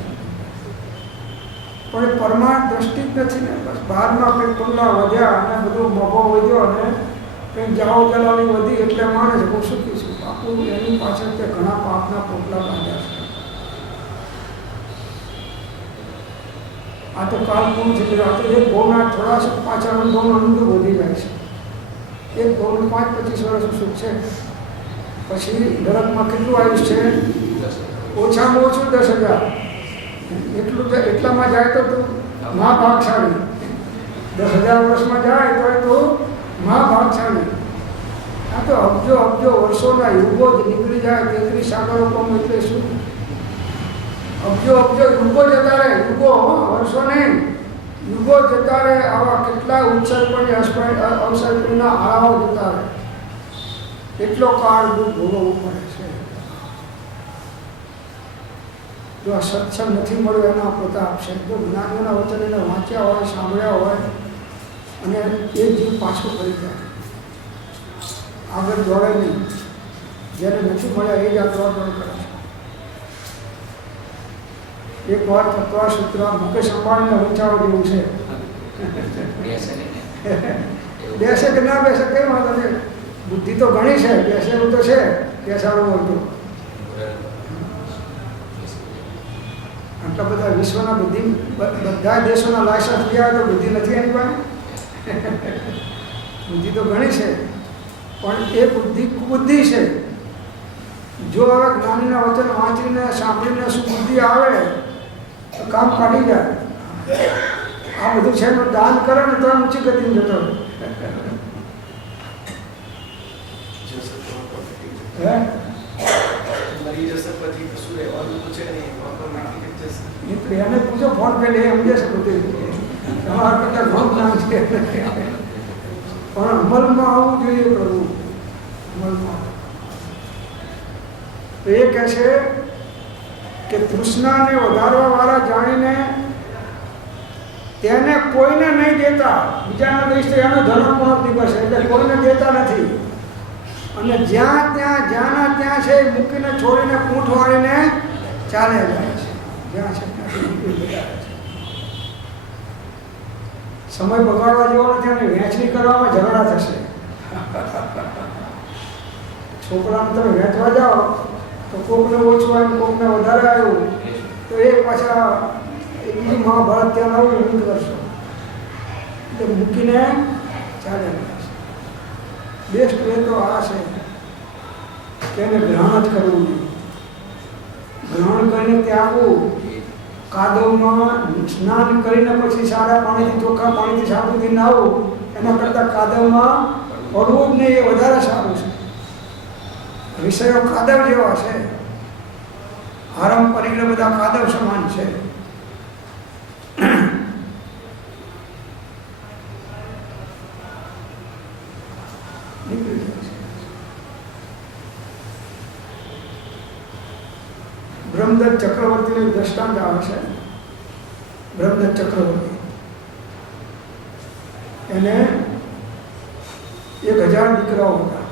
પણ એ પરમાર્થ દ્રષ્ટિ જ નથી ને. બસ બહારમાં કંઈક પગલા વધ્યા અને બધું મોભો વધ્યો અને કંઈક જાઓ જલાલી વધી એટલે માને છે બહુ સુખી છું. બાપુ એની પાછળ તે ઘણા પાપના પોટલા બાંધ્યા છે. આ તો કાલપૂર્ણ છે. આ તો એક ગૌના થોડા સુખ પાછળ અનુભવનો અનુભવ વધી જાય છે. એક ગૌનું 5-25 વર્ષનું સુખ છે, પછી નરકમાં કેટલું આયુષ છે? ઓછામાં ઓછું 10,000. એટલામાં જાય તો તું મહાભાગશાળી. 10,000 વર્ષમાં જાય તો એ તો મહાભાગશાળી. આ તો અબજો અબજો વર્ષોના યુગો જ નીકળી જાય. 33 સાગરો કોમ એટલે શું? અબજો અબજો યુગો જતા રહે. યુગો વર્ષો નહીં, યુગો જતા રહે. આવા કેટલા ઉત્સર્પણી અવસર્પણીના આળાઓ જતા રહે. એટલો કાળ દુઃખ ભોગવવું પડે છે. જો આ સત્સંગ નથી મળ્યો એના પ્રતાપ છે. જો જ્ઞાનીઓના વચન એને વાંચ્યા હોય, સાંભળ્યા હોય અને એ જીવ પાછું કરી જાય, આગળ દોડે નહીં. જેને નથી મળ્યા એ જ આ દોડ કરે છે. એક વાર તત્વા સૂત્ર મુકેશ અંબાણીને વંચાવા જેવું છે. બેસે કે ના બેસે કઈ વાંધો નહીં, બુદ્ધિ તો ઘણી છે, બેસેલું તો છે. બેસાડવું હોય તો આટલા બધા વિશ્વના બધા દેશોના લાયસન્સ લીધા તો બુદ્ધિ નથી એની પાસે. બુદ્ધિ તો ઘણી છે, પણ એ બુદ્ધિ કુબુદ્ધિ છે. જો હવે જ્ઞાનીના વચન વાંચીને સાંભળીને શું બુદ્ધિ આવે તો કામ કાઢી જાય. આ બધું છે એનું દાન કરે ને તો ઊંચી ગતિમાં જતો એને પૂછો ફોન કરી સમજે છે બધું. તમારા કરતા ઘણું જ્ઞાન છે, પણ અમલમાં આવવું જોઈએ પ્રભુ. અમલમાં તો એ કહે છે કે તૃષ્ણાને વધારવા વાળા જાણીને તેને કોઈને નહીં દેતા. બીજાના દઈશ તો એનો ધર્મ પણ દિવસ એટલે કોઈને દેતા નથી. અને જ્યાં ત્યાં જ્યાંના ત્યાં છે મૂકીને છોડીને પૂંઠ વાળીને ચાલે જાય છે. જ્યાં છે ત્યાંથી મૂકી બતાવે છે. સમય બગાડવા જેવો નથી અને વહેંચણી કરવામાં ઝઘડા થશે. છોકરાને તમે વહેંચવા જાઓ તો કોકને ઓછું આવ્યું, કોકને વધારે આવ્યું તો એ પાછા બીજું મહાભારત ત્યાં આવ્યું યુદ્ધ કરશો એટલે મૂકીને ચાલે. બેસ્ટ વે તો આ છે કે એને ગ્રહણ જ કરવું નહીં. ગ્રહણ કરીને ત્યાગવું. કાદવમાં સ્નાન કરીને પછી સારા પાણીથી ચોખ્ખા પાણીથી સાબુથી નાહવું એના કરતાં કાદવમાં પડવું જ નહીં, એ વધારે સારું છે. વિષયો કાદવ જેવા છે. આરંભ પરિગ્રહ બધા કાદવ સમાન છે. બ્રહ્મદત્ત ચક્રવર્તીનું દ્રષ્ટાંત આવે છે. બ્રહ્મદત્ત ચક્રવર્તી એને 1000 દીકરાઓ હતા.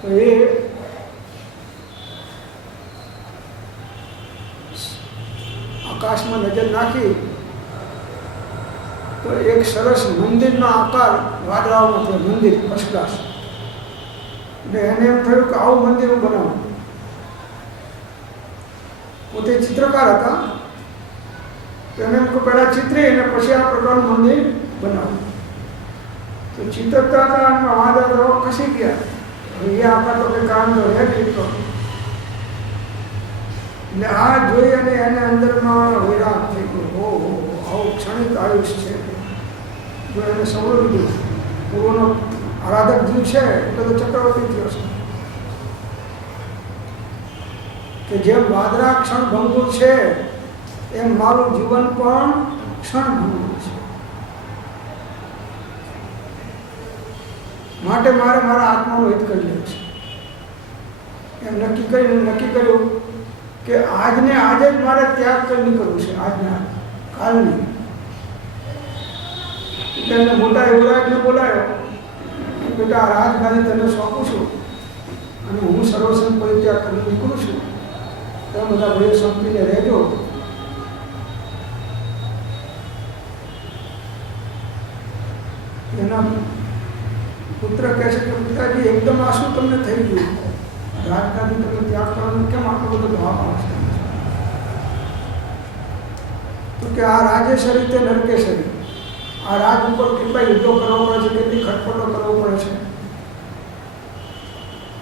તો એ આકાશમાં નજર નાખી તો એક સરસ મંદિરનો આકાર વાદળાઓનો થયો. મંદિર ફર્સ્ટ ક્લાસ. એટલે એને એમ થયું કે આવું મંદિર હું બનાવું. પોતે ચિત્રકાર હતા તો એને એમ કે પહેલાં ચિતરી અને પછી આ પ્રકારનું મંદિર બનાવું. તો ચિતરતા હતા અને વાંધા તો ખસી ગયા. હવે એ આપણા તો કંઈ કામ તો રહે નહીં તો. એટલે આ જોઈ અને એને અંદરમાં વૈરાગ થઈ ગયો. આવું ક્ષણિક આયુષ છે. જો એને સવરું લીધું, પૂર્વનો આરાધક જીવ છે એટલે તો ચક્રવર્તી થયો છે. કે જેમ વાદળા ક્ષણ ભંગુર છે એમ મારું જીવન પણ ક્ષણ ભંગુર છે. માટે મારે મારા આત્માનો હિત કરી લેવું છે. એમ નક્કી કર્યું કે આજને આજે જ મારે ત્યાગ કરી નીકળવું છે. આજના કાલની એને મોટા યુવરાજને બોલાયો, બેટા આ રાજગાદી તને સોંપું છું અને હું સર્વસંગ પરિત્યાગ કરી નીકળું છું. તમે બધા ભાઈઓ સંપીને રહેજો. એના પુત્ર કહે છે કે પિતાજી એકદમ આ શું તમને થઈ ગયું? રાજગાદી તમે ત્યાગ કરવાનો કેમ આટલો બધો ભાવ આવે છે? તો કે આ રાજેશ્વરી તે નરકેશ્વરી, આ રાજ ઉપર કેટલા યુદ્ધો કરવા પડે છે, કેટલી ખટપટો કરવો પડે છે.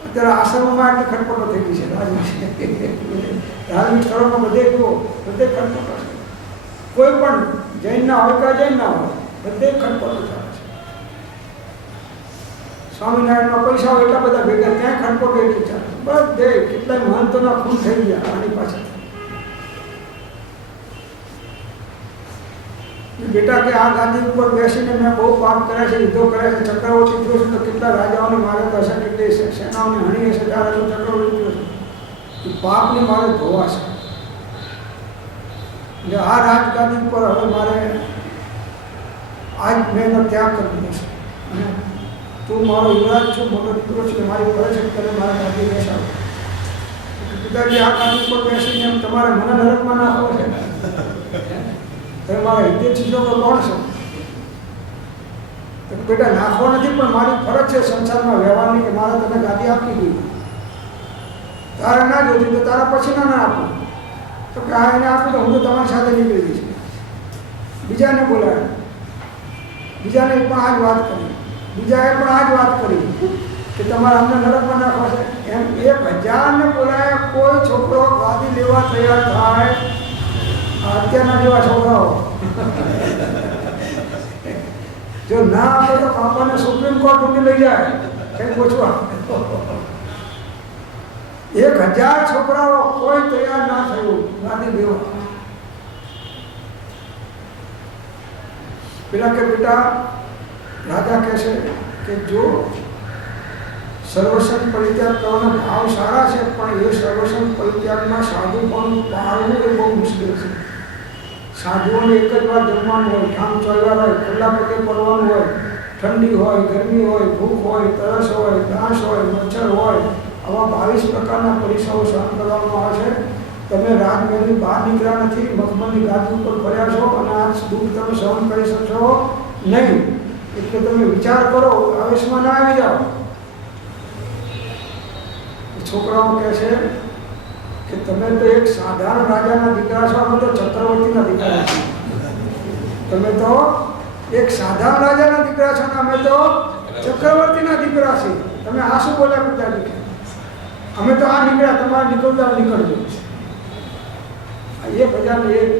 અત્યારે આશ્રમમાં આટલી ખટપટો થઈ ગઈ છે. ધાર્મિક સ્થળોમાં બધે જુઓ, બધે ખટપટો છે. કોઈ પણ જૈનના હોય કે જૈનના હોય, બધે ખટપટો ચાલે છે. સ્વામિનારાયણમાં પૈસા હોય એટલા બધા ભેગા, ત્યાં ખટપટો એટલી ચાલે. બધે કેટલાય મહંતોના ખૂન થઈ ગયા આની પાછળ. બેટા કે આ ગાદી ઉપર બેસીને મેં બહુ પાપ કર્યા છે, યુદ્ધો કર્યા છે, ચક્રવર્તી થયો છે, તો કેટલા રાજાઓને મારે હશે, કેટલી સેનાઓને હણી હશે, ત્યારે તો ચક્રવર્તી થયો છે. પાપને મારે ધોવા છે. એટલે આ રાજગાદી ઉપર હવે મારે આજ મેં એનો ત્યાગ કરી દીધો છે. અને તું મારો યુવરાજ છું, મોટો દીકરો છે, મારી ફરજ છે તને મારા ગાદી બેસાડો. પિતાજી આ ગાદી ઉપર બેસીને એમ તમારે મને નરકમાં નાખવો છે? તમે મારા હિતેશી છો તો કોણ છો? તો બેટા નાખવો નથી, પણ મારી ફરજ છે સંસારમાં વ્યવહારની, કે મારે તને ગાદી આપી દીધી. તારે ના જોતી તો તારા પછી ના આપું. તો કે આ એને આપું તો હું તો તમારી સાથે નીકળી જઈશ. બીજાને બોલાવ્યા, બીજાને પણ આ જ વાત કરી, બીજાએ પણ આ જ વાત કરી કે તમારે અમને નરકમાં નાખવા છે. એમ 1000ને બોલાયા, કોઈ છોકરો ગાદી લેવા તૈયાર થાય. અત્યારના જેવા છોકરાઓ જો ના આપે તો પાપાને સુપ્રીમ કોર્ટ સુધી લઈ જાય કઈ પૂછવા. 1000 છોકરાઓ કોઈ તૈયાર ના થયું ગાદી દેવા. પેલા કે બેટા, રાજા કહે છે કે જો સર્વસંગ પરિત્યાગ કરવાનો ભાવ સારા છે, પણ એ સર્વસંગ પરિત્યાગમાં સાધુપણું પાળવું એ બહુ મુશ્કેલ છે. સાધુઓને એક જ વાર જમવાનું હોય, ઠામ ચોલવા હોય, ખુલ્લા પગે પડવાનું હોય, ઠંડી હોય, ગરમી હોય, ભૂખ હોય, તરસ હોય, દાસ હોય, મચ્છર હોય, આવા 22 પ્રકારના પરીક્ષાઓ સહન કરવામાં આવે છે. તમે રાજમહેલની બહાર નીકળ્યા નથી, મખમલની ગાદી ઉપર ફર્યા છો અને આ દુઃખ તમે સહન કરી શકશો નહીં. એટલે તમે વિચાર કરો, આવેશમાં ના આવી જાઓ. છોકરાઓ કહે છે કે તમે તો એક સાધારણ રાજાના દીકરા છો, અમે તો ચક્રવર્તીના દીકરા છીએ. તમે તો એક સાધારણ રાજાના દીકરા છો ને અમે તો ચક્રવર્તીના દીકરા છીએ. તમે આ શું બોલ્યા પિતાજી? અમે તો આ નીકળ્યા, તમારે નીકળતા નીકળજો. એ બધાને એક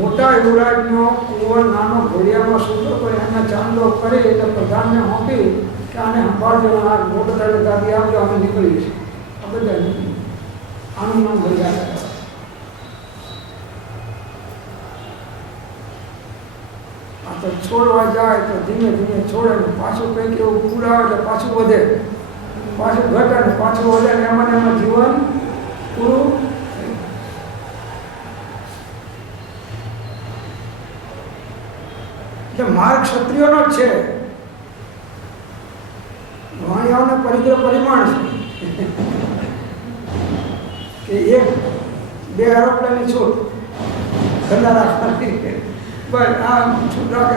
મોટા યુવરાજનો કુંવર નાનો ઘોડિયામાં સૂતો તો એને ચાંદલો કરી એટલે પ્રધાનને મોકલી કે આને સંભાળજો, આ મોટો થાય ગાદી આપજો, અમે નીકળીએ છીએ. આ બધા નીકળી આનું નામ ઘોડિયા. આ તો છોડવા જાય તો ધીમે ધીમે છોડે ને પાછું કંઈક એવું પૂરા એટલે પાછું વધે, પાછું ઘટે ને પાછું વધે ને એમાં જીવન પૂરું. એટલે માર્ગ ક્ષત્રિયોનો જ છે. વાણિયાઓને પરિગ્રહ પરિમાણ છે કે 1-2 એરોપ્લેનની છૂટ ધંધા રાખવાની, બસ આ છૂટ રાખે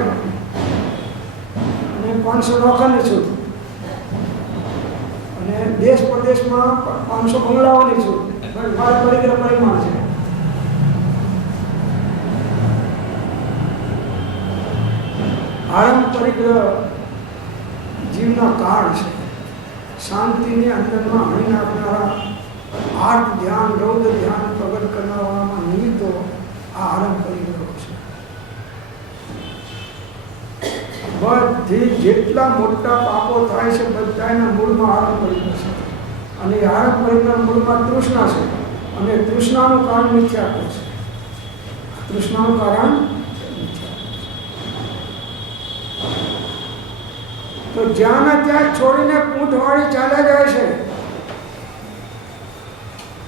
અને 500 નોકરની છૂટ અને દેશ પ્રદેશમાં 500 બંગલાઓની છૂટ. બસ મારે પરિગ્રહ પરિમાણ છે. જીવના કાળ છે. શાંતિની અંદરમાં હણી નાખનારા આર્ત ધ્યાન, રૌદ્ર ધ્યાન પ્રગટ કરનારામાં નિમિત્તો આ આરંભ પરિગ્રહો છે. બધી જેટલા મોટા પાપો થાય છે બધાના મૂળમાં આરંભ પરિગ્રહ છે. અને એ આરંભ પરિગ્રહ મૂળમાં તૃષ્ણા છે. અને તૃષ્ણાનું કારણ મિથ્યાત્વ છે. તૃષ્ણાનું કારણ તો જ્યાં ત્યાં છોડીને પૂંઠવાળી ચાલ્યા જાય છે.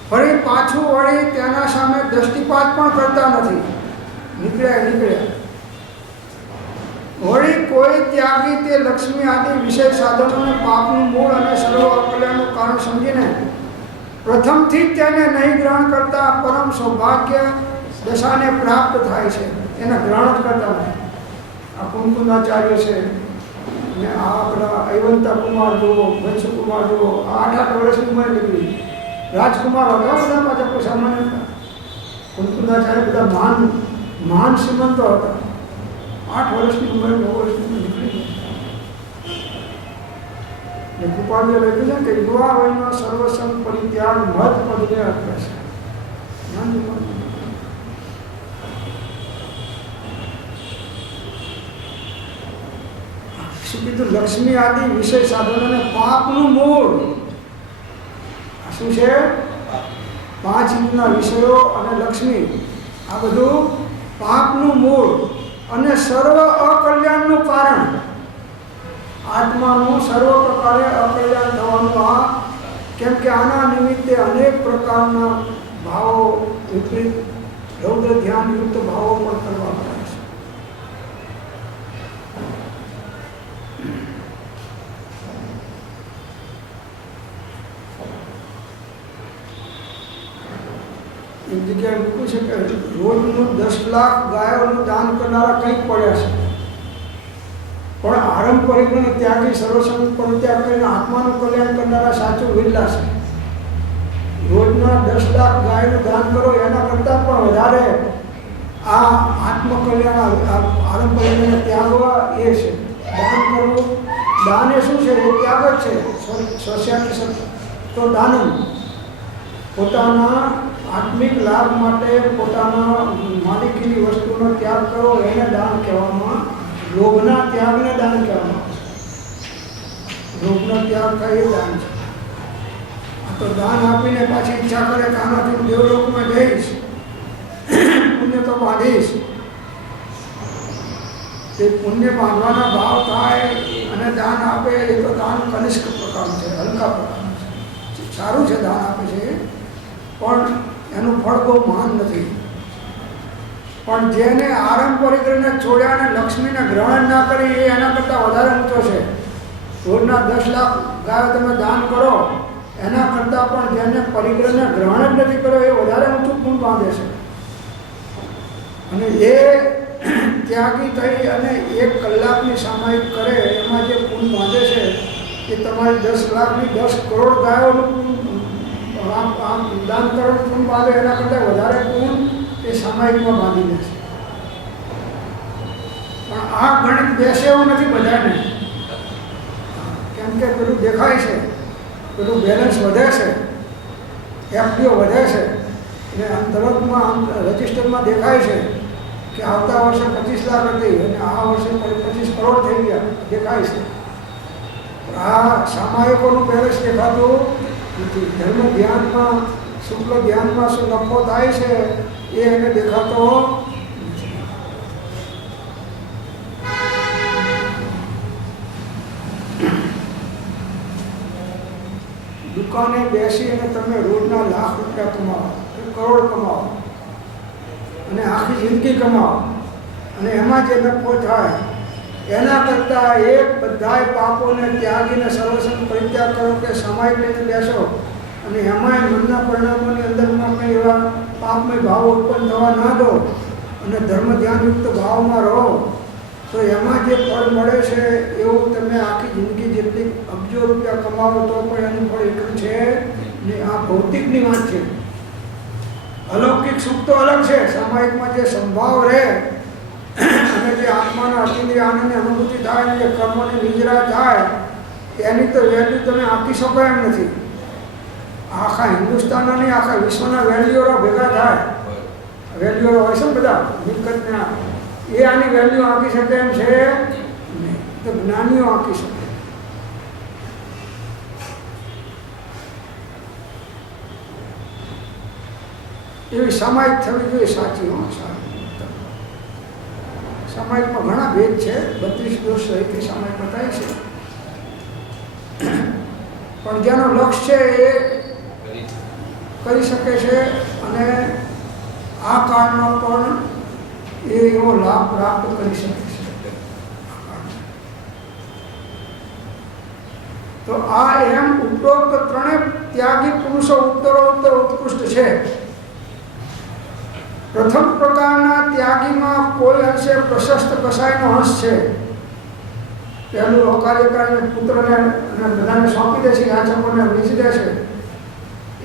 ફરી પાછું વળી તેના સામે દ્રષ્ટિપાત પણ કરતા નથી. નીકળ્યા વળી કોઈ ત્યાગી તે લક્ષ્મી આદિ વિષય સાધનોને પાપનું મૂળ અને સર્વ અકલ્યાણનું કારણ સમજીને પ્રથમથી જ તેને નહીં ગ્રહણ કરતા પરમ સૌભાગ્ય દશાને પ્રાપ્ત થાય છે. એને ગ્રહણ જ કરતા નથી. આ કુંકુમાચાર્ય છે ને આ આપણા અયવંતા કુમાર જુઓ, વંશકુમાર જુઓ, 8 વર્ષની ઉંમર નીકળી. રાજકુમાર હતા બધા પાછા કોઈ સામાન્ય હતા. કુંકુમાચાર્ય બધા મહાન શ્રીમંતો હતા. 8 વર્ષની ઉંમર, 9 વર્ષની ઉંમર નીકળી. કૃપાળુએ લખ્યું છે કે યુવા વયમાં સર્વસંગ પરિત્યાગ મત પદને અર્પે છે. શું કીધું? લક્ષ્મી આદિ વિષય સાધનોને પાપનું મૂળ. શું છે? 5 ઇન્દ્રના વિષયો અને લક્ષ્મી, આ બધું પાપનું મૂળ અને સર્વ અકલ્યાણનું કારણ. આત્માનું સર્વ પ્રકારે અકલ્યાણ થવાનું આ. કેમ કે આના નિમિત્તે અનેક પ્રકારના ભાવો, વિપરીત રૌદ્ર ધ્યાનયુક્ત ભાવો પણ કરવા પડે છે. એક જગ્યાએ મૂક્યું છે કે રોજનું 10 લાખ ગાયોનું દાન કરનારા કંઈક પડ્યા છે, પણ આરંભ પરિગ્રહ ત્યાગી સર્વસંગ પરિત્યાગ કરીને આત્માનું કલ્યાણ કરનારા સાચું વિરલા છે. રોજના 10 લાખ ગાયનું દાન કરો એના કરતાં પણ વધારે આ આત્મકલ્યાણ આરંભ પરિગ્રહને ત્યાગવા એ છે. દાન કરવું, દાન એ શું છે? એ ત્યાગ જ છે. સ્વસ્યાની તો દાનમ, પોતાના આત્મિક લાભ માટે પોતાના માલિકીની વસ્તુનો ત્યાગ કરો એને દાન કહેવામાં, લોભના ત્યાગને દાન કહેવામાં આવે છે. લોભનો ત્યાગ થાય એ દાન છે. આ તો દાન આપીને પાછી ઈચ્છા કરે કે આનાથી દેવલોકમાં જઈશ, પુણ્ય તો બાંધીશ. તે પુણ્ય બાંધવાના ભાવ થાય અને દાન આપે એ તો દાન કનિષ્ક પ્રકારનું છે, હલકા પ્રકારનું છે. સારું છે દાન આપે છે, પણ એનું ફળ બહુ મહાન નથી. પણ જેને આરંભ પરિગ્રહને છોડ્યા અને લક્ષ્મીને ગ્રહણ ના કરી એ એના કરતાં વધારે ઊંચો છે. રોજના 10 લાખ ગાયો તમે દાન કરો એના કરતાં પણ જેને પરિગ્રહને ગ્રહણ જ નથી કર્યો એ વધારે ઊંચું પૂર્ણ બાંધે છે. અને એ ત્યાગી થઈ અને 1 કલાકની સામાયિક કરે એમાં જે પૂર્ણ બાંધે છે એ તમારી 10 લાખની 10 કરોડ ગાયોનું દાન કરોડ પૂર્ણ બાંધે એના કરતાં વધારે પૂર્ણ એ સામાયિકમાં બાંધી દે છે. પણ આ ગણિત બેસે એવું નથી બધાને. કેમ કે પેલું દેખાય છે, પેલું બેલેન્સ વધે છે, એફડીઓ વધે છે, અને તરતમાં રજિસ્ટરમાં દેખાય છે કે આવતા વર્ષે 25 લાખ હતી અને આ વર્ષે 25 કરોડ થઈ ગયા દેખાય છે. આ સામાયિકોનું બેલેન્સ દેખાતું નથી. ધર્મ ધ્યાનમાં, શુક્લ ધ્યાનમાં શું નફો થાય છે એ એને દેખાતો નથી. દુકાને બેસી અને તમે રોજના લાખ રૂપિયા કમાવો, કરોડ કમાવો અને આખી જિંદગી કમાવો અને એમાં જે નફો થાય એના કરતાં એક બધાય પાપોને ત્યાગીને સર્વસંગ પરિત્યાગ કરો કે સામાયિક લઈને બેસો અને એમાંય મનના પરિણામોની અંદરમાં કંઈ એવા પાપમય ભાવ ઉત્પન્ન થવા ના દો અને ધર્મ ધ્યાનયુક્ત ભાવમાં રહો, તો એમાં જે ફળ મળે છે એવું તમે આખી જિંદગી જેટલી અબજો રૂપિયા કમાવો તો પણ એનું ફળ એટલું છે ને. આ ભૌતિકની વાત છે. અલૌકિક સુખ તો અલગ છે. સામાયિકમાં જે સંભાવ રહે અને જે આત્માના અતિન્દ્રિય આનંદની અનુભૂતિ થાય અને જે કર્મોની નિજરા થાય એની તો વેલ્યુ તમે આપી શકો એમ નથી. આખા હિન્દુસ્તાનના નહીં, આખા વિશ્વના વેલ્યુઓ ભેગા થાય, વેલ્યુઓ હોય છે ને બધા મિલકતના, એ આની વેલ્યુ આપી શકે એમ છે નહીં. તો જ્ઞાનીઓ આપી શકે. એવી સમાજ થવી જોઈએ સાચી. સમાજમાં ઘણા ભેદ છે, 32 દોષ સહિતની સમાજ બતાવી છે, પણ જેનો લક્ષ્ય છે એ કરી શકે છે અને આ કાળમાં પણ એ એવો લાભ પ્રાપ્ત કરી શકે છે. તો આ એમ ઉપરોક્ત ત્રણેય ત્યાગી પુરુષો ઉત્તરોત્તર ઉત્કૃષ્ટ છે. પ્રથમ પ્રકારના ત્યાગીમાં કોઈ અંશે પ્રશસ્ત કસાયનો અંશ છે. પહેલું અકાર્યકારી પુત્રને અને બધાને સોંપી દે છે, યાચકોને વેચી દે છે,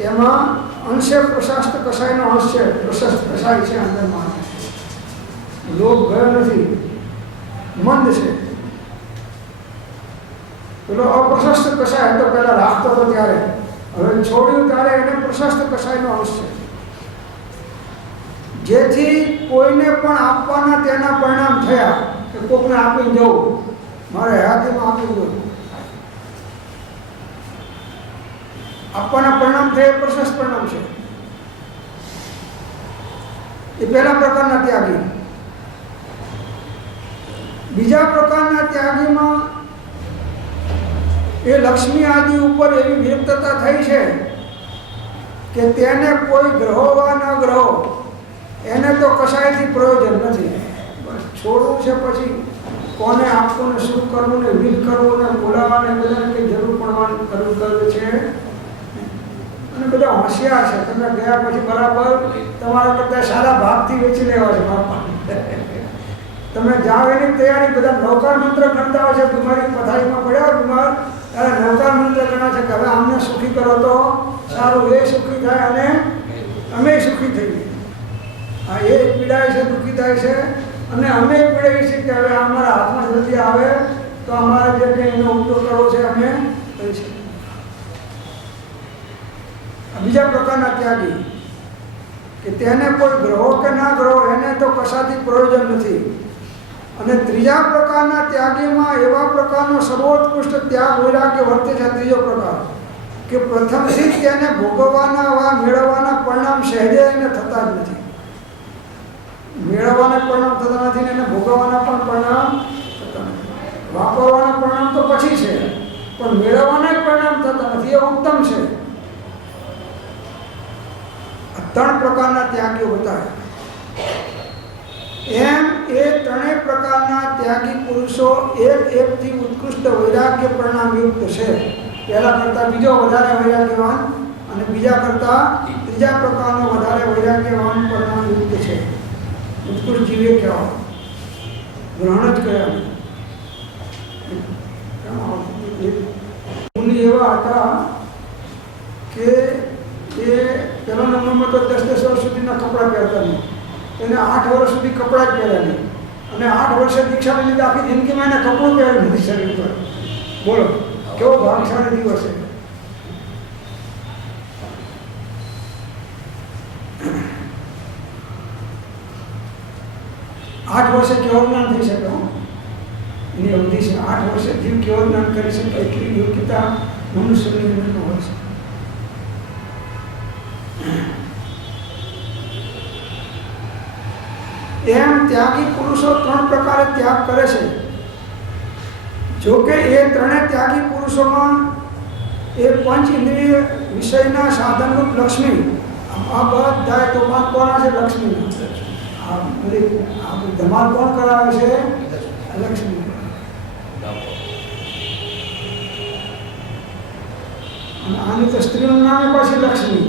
એમાં અંશે પ્રશસ્ત કસાયનો અંશ છે. પ્રશસ્ત કસાય છે અંદરમાં, લોભ ગયો નથી, મંદ છે. પેલો અપ્રશસ્ત કસાય હતો, પહેલા રાખતો હતો ત્યારે, હવે છોડ્યું ત્યારે એને પ્રશસ્ત કસાયનો અંશ છે. જેથી કોઈને પણ આપવાના તેના પરિણામ થયા કે કોકને આપી જવું, મારે હયાતીમાં આપી જવું, આપવાના પરિણામ થયા, પ્રશસ્ત પરિણામ છે. એ પહેલા પ્રકારના ત્યાગી. બીજા પ્રકારના ત્યાગીમાં એ લક્ષ્મી આદિ ઉપર એવી વિરક્તતા થઈ છે કે તેને કોઈ ગ્રહોવા ન ગ્રહો, એને તો કશાયથી પ્રયોજન નથી. બસ છોડવું છે, પછી કોને આપવું ને શું કરવું ને વિધ કરવું ને બોલાવવાને બધાને કંઈ જરૂર પડવાની કરવું છે. અને બધા હોશિયાર છે, તમે ગયા પછી બરાબર તમારા કરતા સારા ભાગથી વેચી લેવા છે બાપા. તમે જાઓ એની તૈયારી, બધા નૌકાર મંત્ર ગણતા હોય છે. બીમારી પથારીમાં પડ્યા બીમાર, ત્યારે નૌકાર મંત્ર ગણા છે કે હવે અમને સુખી કરો તો સારું, એ સુખી થાય અને અમે સુખી થઈએ. હા, એ પીડાય છે, દુઃખી થાય છે, અને અમે પીડાઈએ છીએ કે હવે અમારા હાથમાં જલ્દી આવે તો અમારે જે કંઈ એનો ઉપયોગ કરવો છે અમે કરી શકીએ. બીજા પ્રકારના ત્યાગી કે તેને કોઈ ગ્રહો કે ના ગ્રહો, એને તો કશાથી પ્રયોજન નથી. અને ત્રીજા પ્રકારના ત્યાગીમાં એવા પ્રકારનો સર્વોત્કૃષ્ટ ત્યાગ વૈરાગ્ય વર્તે છે. ત્રીજો પ્રકાર કે પ્રથમથી જ તેને ભોગવવાના વા મેળવવાના પરિણામ સહેજે એને થતા જ નથી. મેળવવાના પરિણામ થતા નથી ને એને ભોગવવાના પણ પરિણામ થતા નથી. વાપરવાના પરિણામ તો પછી છે, પણ મેળવવાના જ પરિણામ થતા નથી. એ ઉત્તમ છે. આ 3 પ્રકારના ત્યાગીઓ બતાવે. એમ એ ત્રણેય પ્રકારના ત્યાગી પુરુષો એકથી ઉત્કૃષ્ટ વૈરાગ્ય પરિણામયુક્ત છે. પહેલા કરતાં બીજો વધારે વૈરાગ્યવાન અને બીજા કરતાં ત્રીજા પ્રકારનો વધારે વૈરાગ્યવાન પરિણામયુક્ત છે. ઉત્કૃષ્ટ જીવે કહેવાય, ગ્રહણ જ કર્યા. મુનિ એવા હતા કે એ પહેલા નંબરમાં તો 10-10 વર્ષ સુધીના કપડાં પહેરતા નહીં. એને 8 વર્ષ સુધી કપડાં જ પહેર્યા નહીં, અને 8 વર્ષે દીક્ષા લીધી, આખી જિંદગીમાં એને કપડું પહેર્યું નથી શરીર પર. બોલો કેવો ભાગશાળી દિવસ છે. આઠ વર્ષે કેવો જ્ઞાન થઈ શકે? એની અવધિ છે 8 વર્ષે જીવ કેવો જ્ઞાન કરી શકે, એટલી યોગ્યતા મનુષ્યની અંદર હોય છે. એમ ત્યાગી પુરુષો 3 પ્રકારે ત્યાગ કરે છે. જો કે એ ત્રણેય ત્યાગી પુરુષોમાં એ પંચ ઇન્દ્રિય વિષયના સાધનરૂપ લક્ષ્મી, આ બધા તોફાન કોના છે? લક્ષ્મી. આ ધમાલ કોણ કરાવે છે? લક્ષ્મી. અને આની તો સ્ત્રીનું નામ પાછી લક્ષ્મી,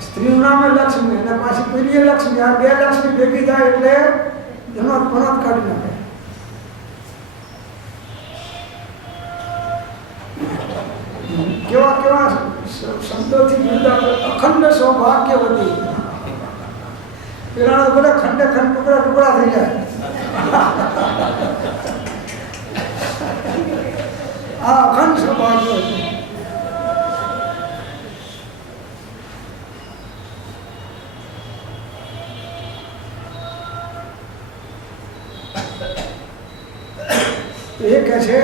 સ્ત્રીનું નામ લક્ષ્મી અને પાછી પેલી લક્ષ્મી. આ 2 લક્ષ્મી ભેગી થાય એટલે એનો પણત કાઢી નાખે. કેવા કેવા શબ્દોથી અખંડ સૌભાગ્યવતી. પેલા બધા ખંડે ખંડ ટુકડા ટુકડા થઈ જાય. આ અખંડ સૌભાગ્ય હતું. એ કહે છે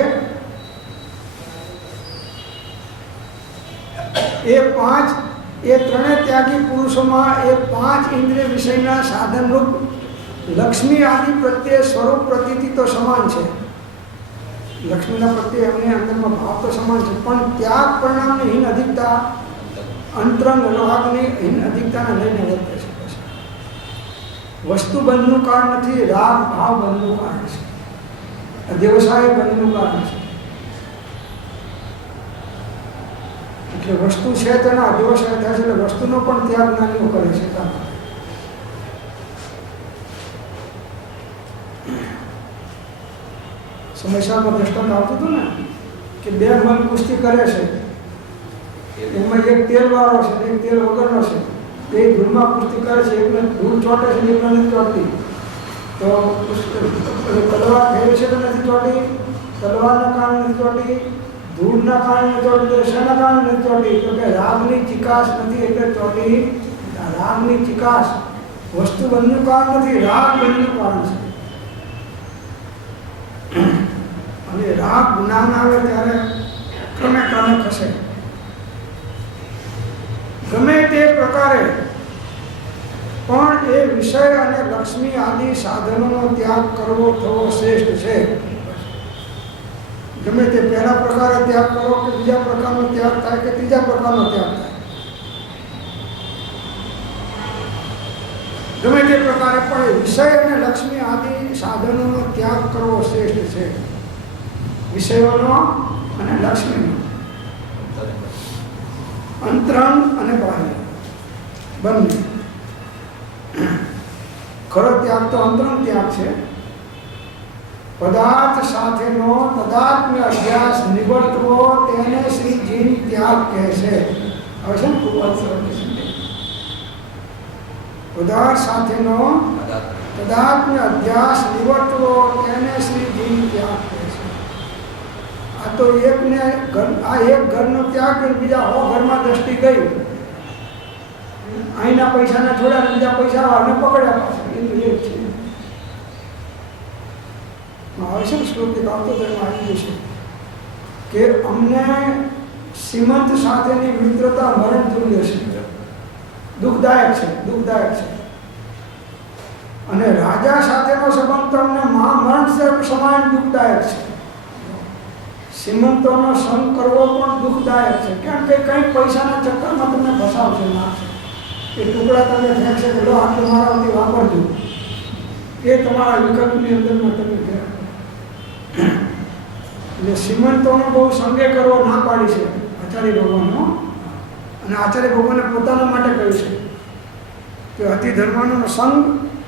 એ ત્રણે ત્યાગી પુરુષોમાં એ 5 ઇન્દ્રિય વિષયના સાધનરૂપ લક્ષ્મી આદિ પ્રત્યે સ્વરૂપ પ્રતીતિ તો સમાન છે. લક્ષ્મીના પ્રત્યે એમને અંદરમાં ભાવ તો સમાન છે, પણ ત્યાગ પરિણામની હીન અધિકતા અંતરંગ રાગની હીન અધિકતાને લઈને વર્તે છે. વસ્તુ બંધનું કારણ નથી, રાગ ભાવ બંધનું કારણ છે, વ્યવસાય બંધનું કારણ છે. એટલે વસ્તુ છે તેના વ્યવસાય થાય છે, એટલે વસ્તુનો પણ ત્યાગ જ્ઞાનીઓ કરે છે. સમસ્યામાં દ્રષ્ટાંત આવતું હતું ને કે 2 મન કુસ્તી કરે છે, એમાં એક તેલવાળો છે એક તેલ વગરનો છે. એ ધૂળમાં કુસ્તી કરે છે, એકને ધૂળ ચોટે છે એકને નથી ચોટતી. તો તલવાર ફેરે છે તો નથી ચોટી, તલવારના કારણે નથી ચોટી, ધૂળના કારણે ચોટી, તો શેના કારણે નથી ચોટી? તો કે રાગની ચિકાસ નથી એટલે ચોટી. રાગની ચિકાસ વસ્તુ બંધનું કારણ નથી, રાગ બંધનું કારણ છે. અને રાગ જ્ઞાન આવે ત્યારે ક્રમે ક્રમે ખસે. ગમે તે પ્રકારે પણ એ વિષય અને લક્ષ્મી આદિ સાધનોનો ત્યાગ કરવો થવો શ્રેષ્ઠ છે. ગમે તે પહેલા પ્રકારે ત્યાગ કરો કે બીજા પ્રકારનો ત્યાગ થાય કે ત્રીજા પ્રકારનો ત્યાગ થાય, ગમે તે પ્રકારે પણ વિષય અને લક્ષ્મી આદિ સાધનોનો ત્યાગ કરવો શ્રેષ્ઠ છે. વિષયોનો અને લક્ષ્મીનો, અંતરંગ અને બાહ્ય બંને. ખરો ત્યાગ તો અંતરંગ ત્યાગ છે. પદાર્થ સાથેનો તદાત્મ્ય અભ્યાસ નિવર્તવો તેને શ્રીજી ત્યાગ કહે છે. હવે છે ને ખૂબ સરસ. પદાર્થ સાથેનો તદાત્મ્ય અભ્યાસ નિવર્તવો તેને શ્રીજી ત્યાગ કહે છે. આ તો એક ઘરનો ત્યાગ બીજા 100 ઘરમાં દ્રષ્ટિ ગઈ, અહીંના પૈસાને છોડ્યા બીજા પૈસા અને પકડ્યા પાછા, એ તો એક છે. આવે છે ને શ્લોક આવતો તેમાં આવી જશે કે અમને શ્રીમંત સાથેની મિત્રતા મરણ તુલ્ય છે, દુઃખદાયક છે, દુઃખદાયક છે. અને રાજા સાથેનો સંબંધ તમને મરણ સમાન દુઃખદાયક છે. શ્રીમંતોનો સંગ કરવો પણ દુઃખદાયક છે, કારણ કે કંઈક પૈસાના ચક્કરમાં તમને ફસાવશે નાખશે. એ ટુકડા તમે ફેંકશે કે લો આટલું મારાથી વાપરજો, એ તમારા વિકલ્પની અંદરમાં તમે ગયા. એટલે શ્રીમંતોનો બહુ સંગે કરવો ના પાડી છે આચાર્ય ભગવાનનો. અને આચાર્ય ભગવાને પોતાના માટે કહ્યું છે કે અતિ ધર્મનો સંગ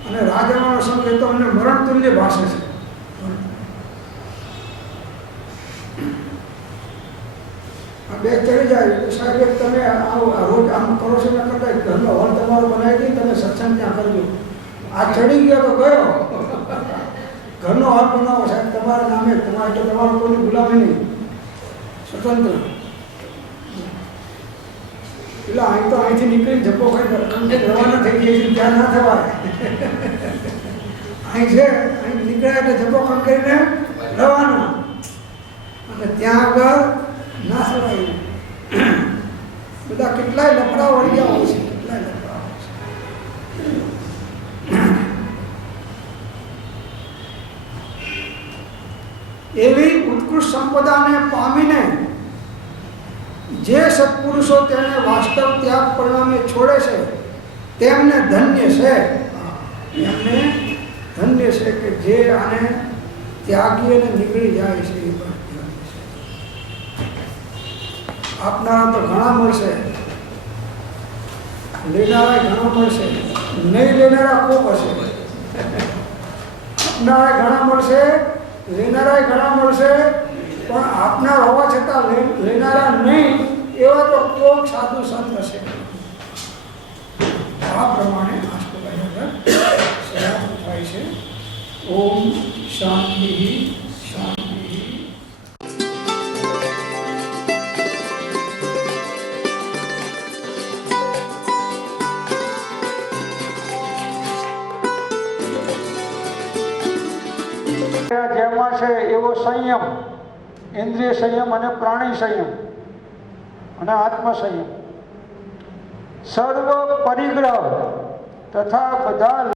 અને રાજાનો સંગ એ તો અમને મરણ તુલ્ય ભાષે છે. બે ચડી જાય તો સાહેબ તમે રોજ આમ કરો છો ને કરતા ઘરનો હોલ તમારો બનાવી દઈ, તમે સત્સંગ ત્યાં કરજો. આ ચડી ગયો તો ગયો, ઘરનો હોલ બનાવો સાહેબ તમારા નામે, તમારે તો તમારો કોઈની ગુલામી નહીં, સ્વતંત્ર. એટલે અહીં તો અહીંથી નીકળી જપો ખાઈ રવાના થઈ ગયા છે, ત્યાં ના થવાય. અહીં છે, અહીં નીકળ્યા એટલે જપો ખમ કરીને રવાના, અને ત્યાં આગળ ના થવાય. બધા કેટલાય લફડા વળી ગયા હોય છે, કેટલાય લફડા હોય છે. એવી ઉત્કૃષ્ટ સંપદાને પામીને જે સત્પુરુષો તેને વાસ્તવ ત્યાગ પરિણામે છોડે છે તેમને ધન્ય છે. એમને ધન્ય છે કે જે આને ત્યાગી અને નીકળી જાય છે. એ પણ આપનારા તો ઘણા મળશે, લેનારા ઘણા મળશે, નહીં લેનારા ખૂબ હશે. આપનારા ઘણા મળશે, લેનારા ઘણા મળશે, પણ આપનાર હોવા છતાં લેનારા નહીં એવા તો કોક સાધુ સંત હશે. આ પ્રમાણે આ શાંતિ શાંતિ. જેમાં છે એવો સંયમ, ઇન્દ્રિય સંયમ અને પ્રાણી સંયમ અને આત્મ સંયમ, સર્વ પરિગ્રહ તથા બધા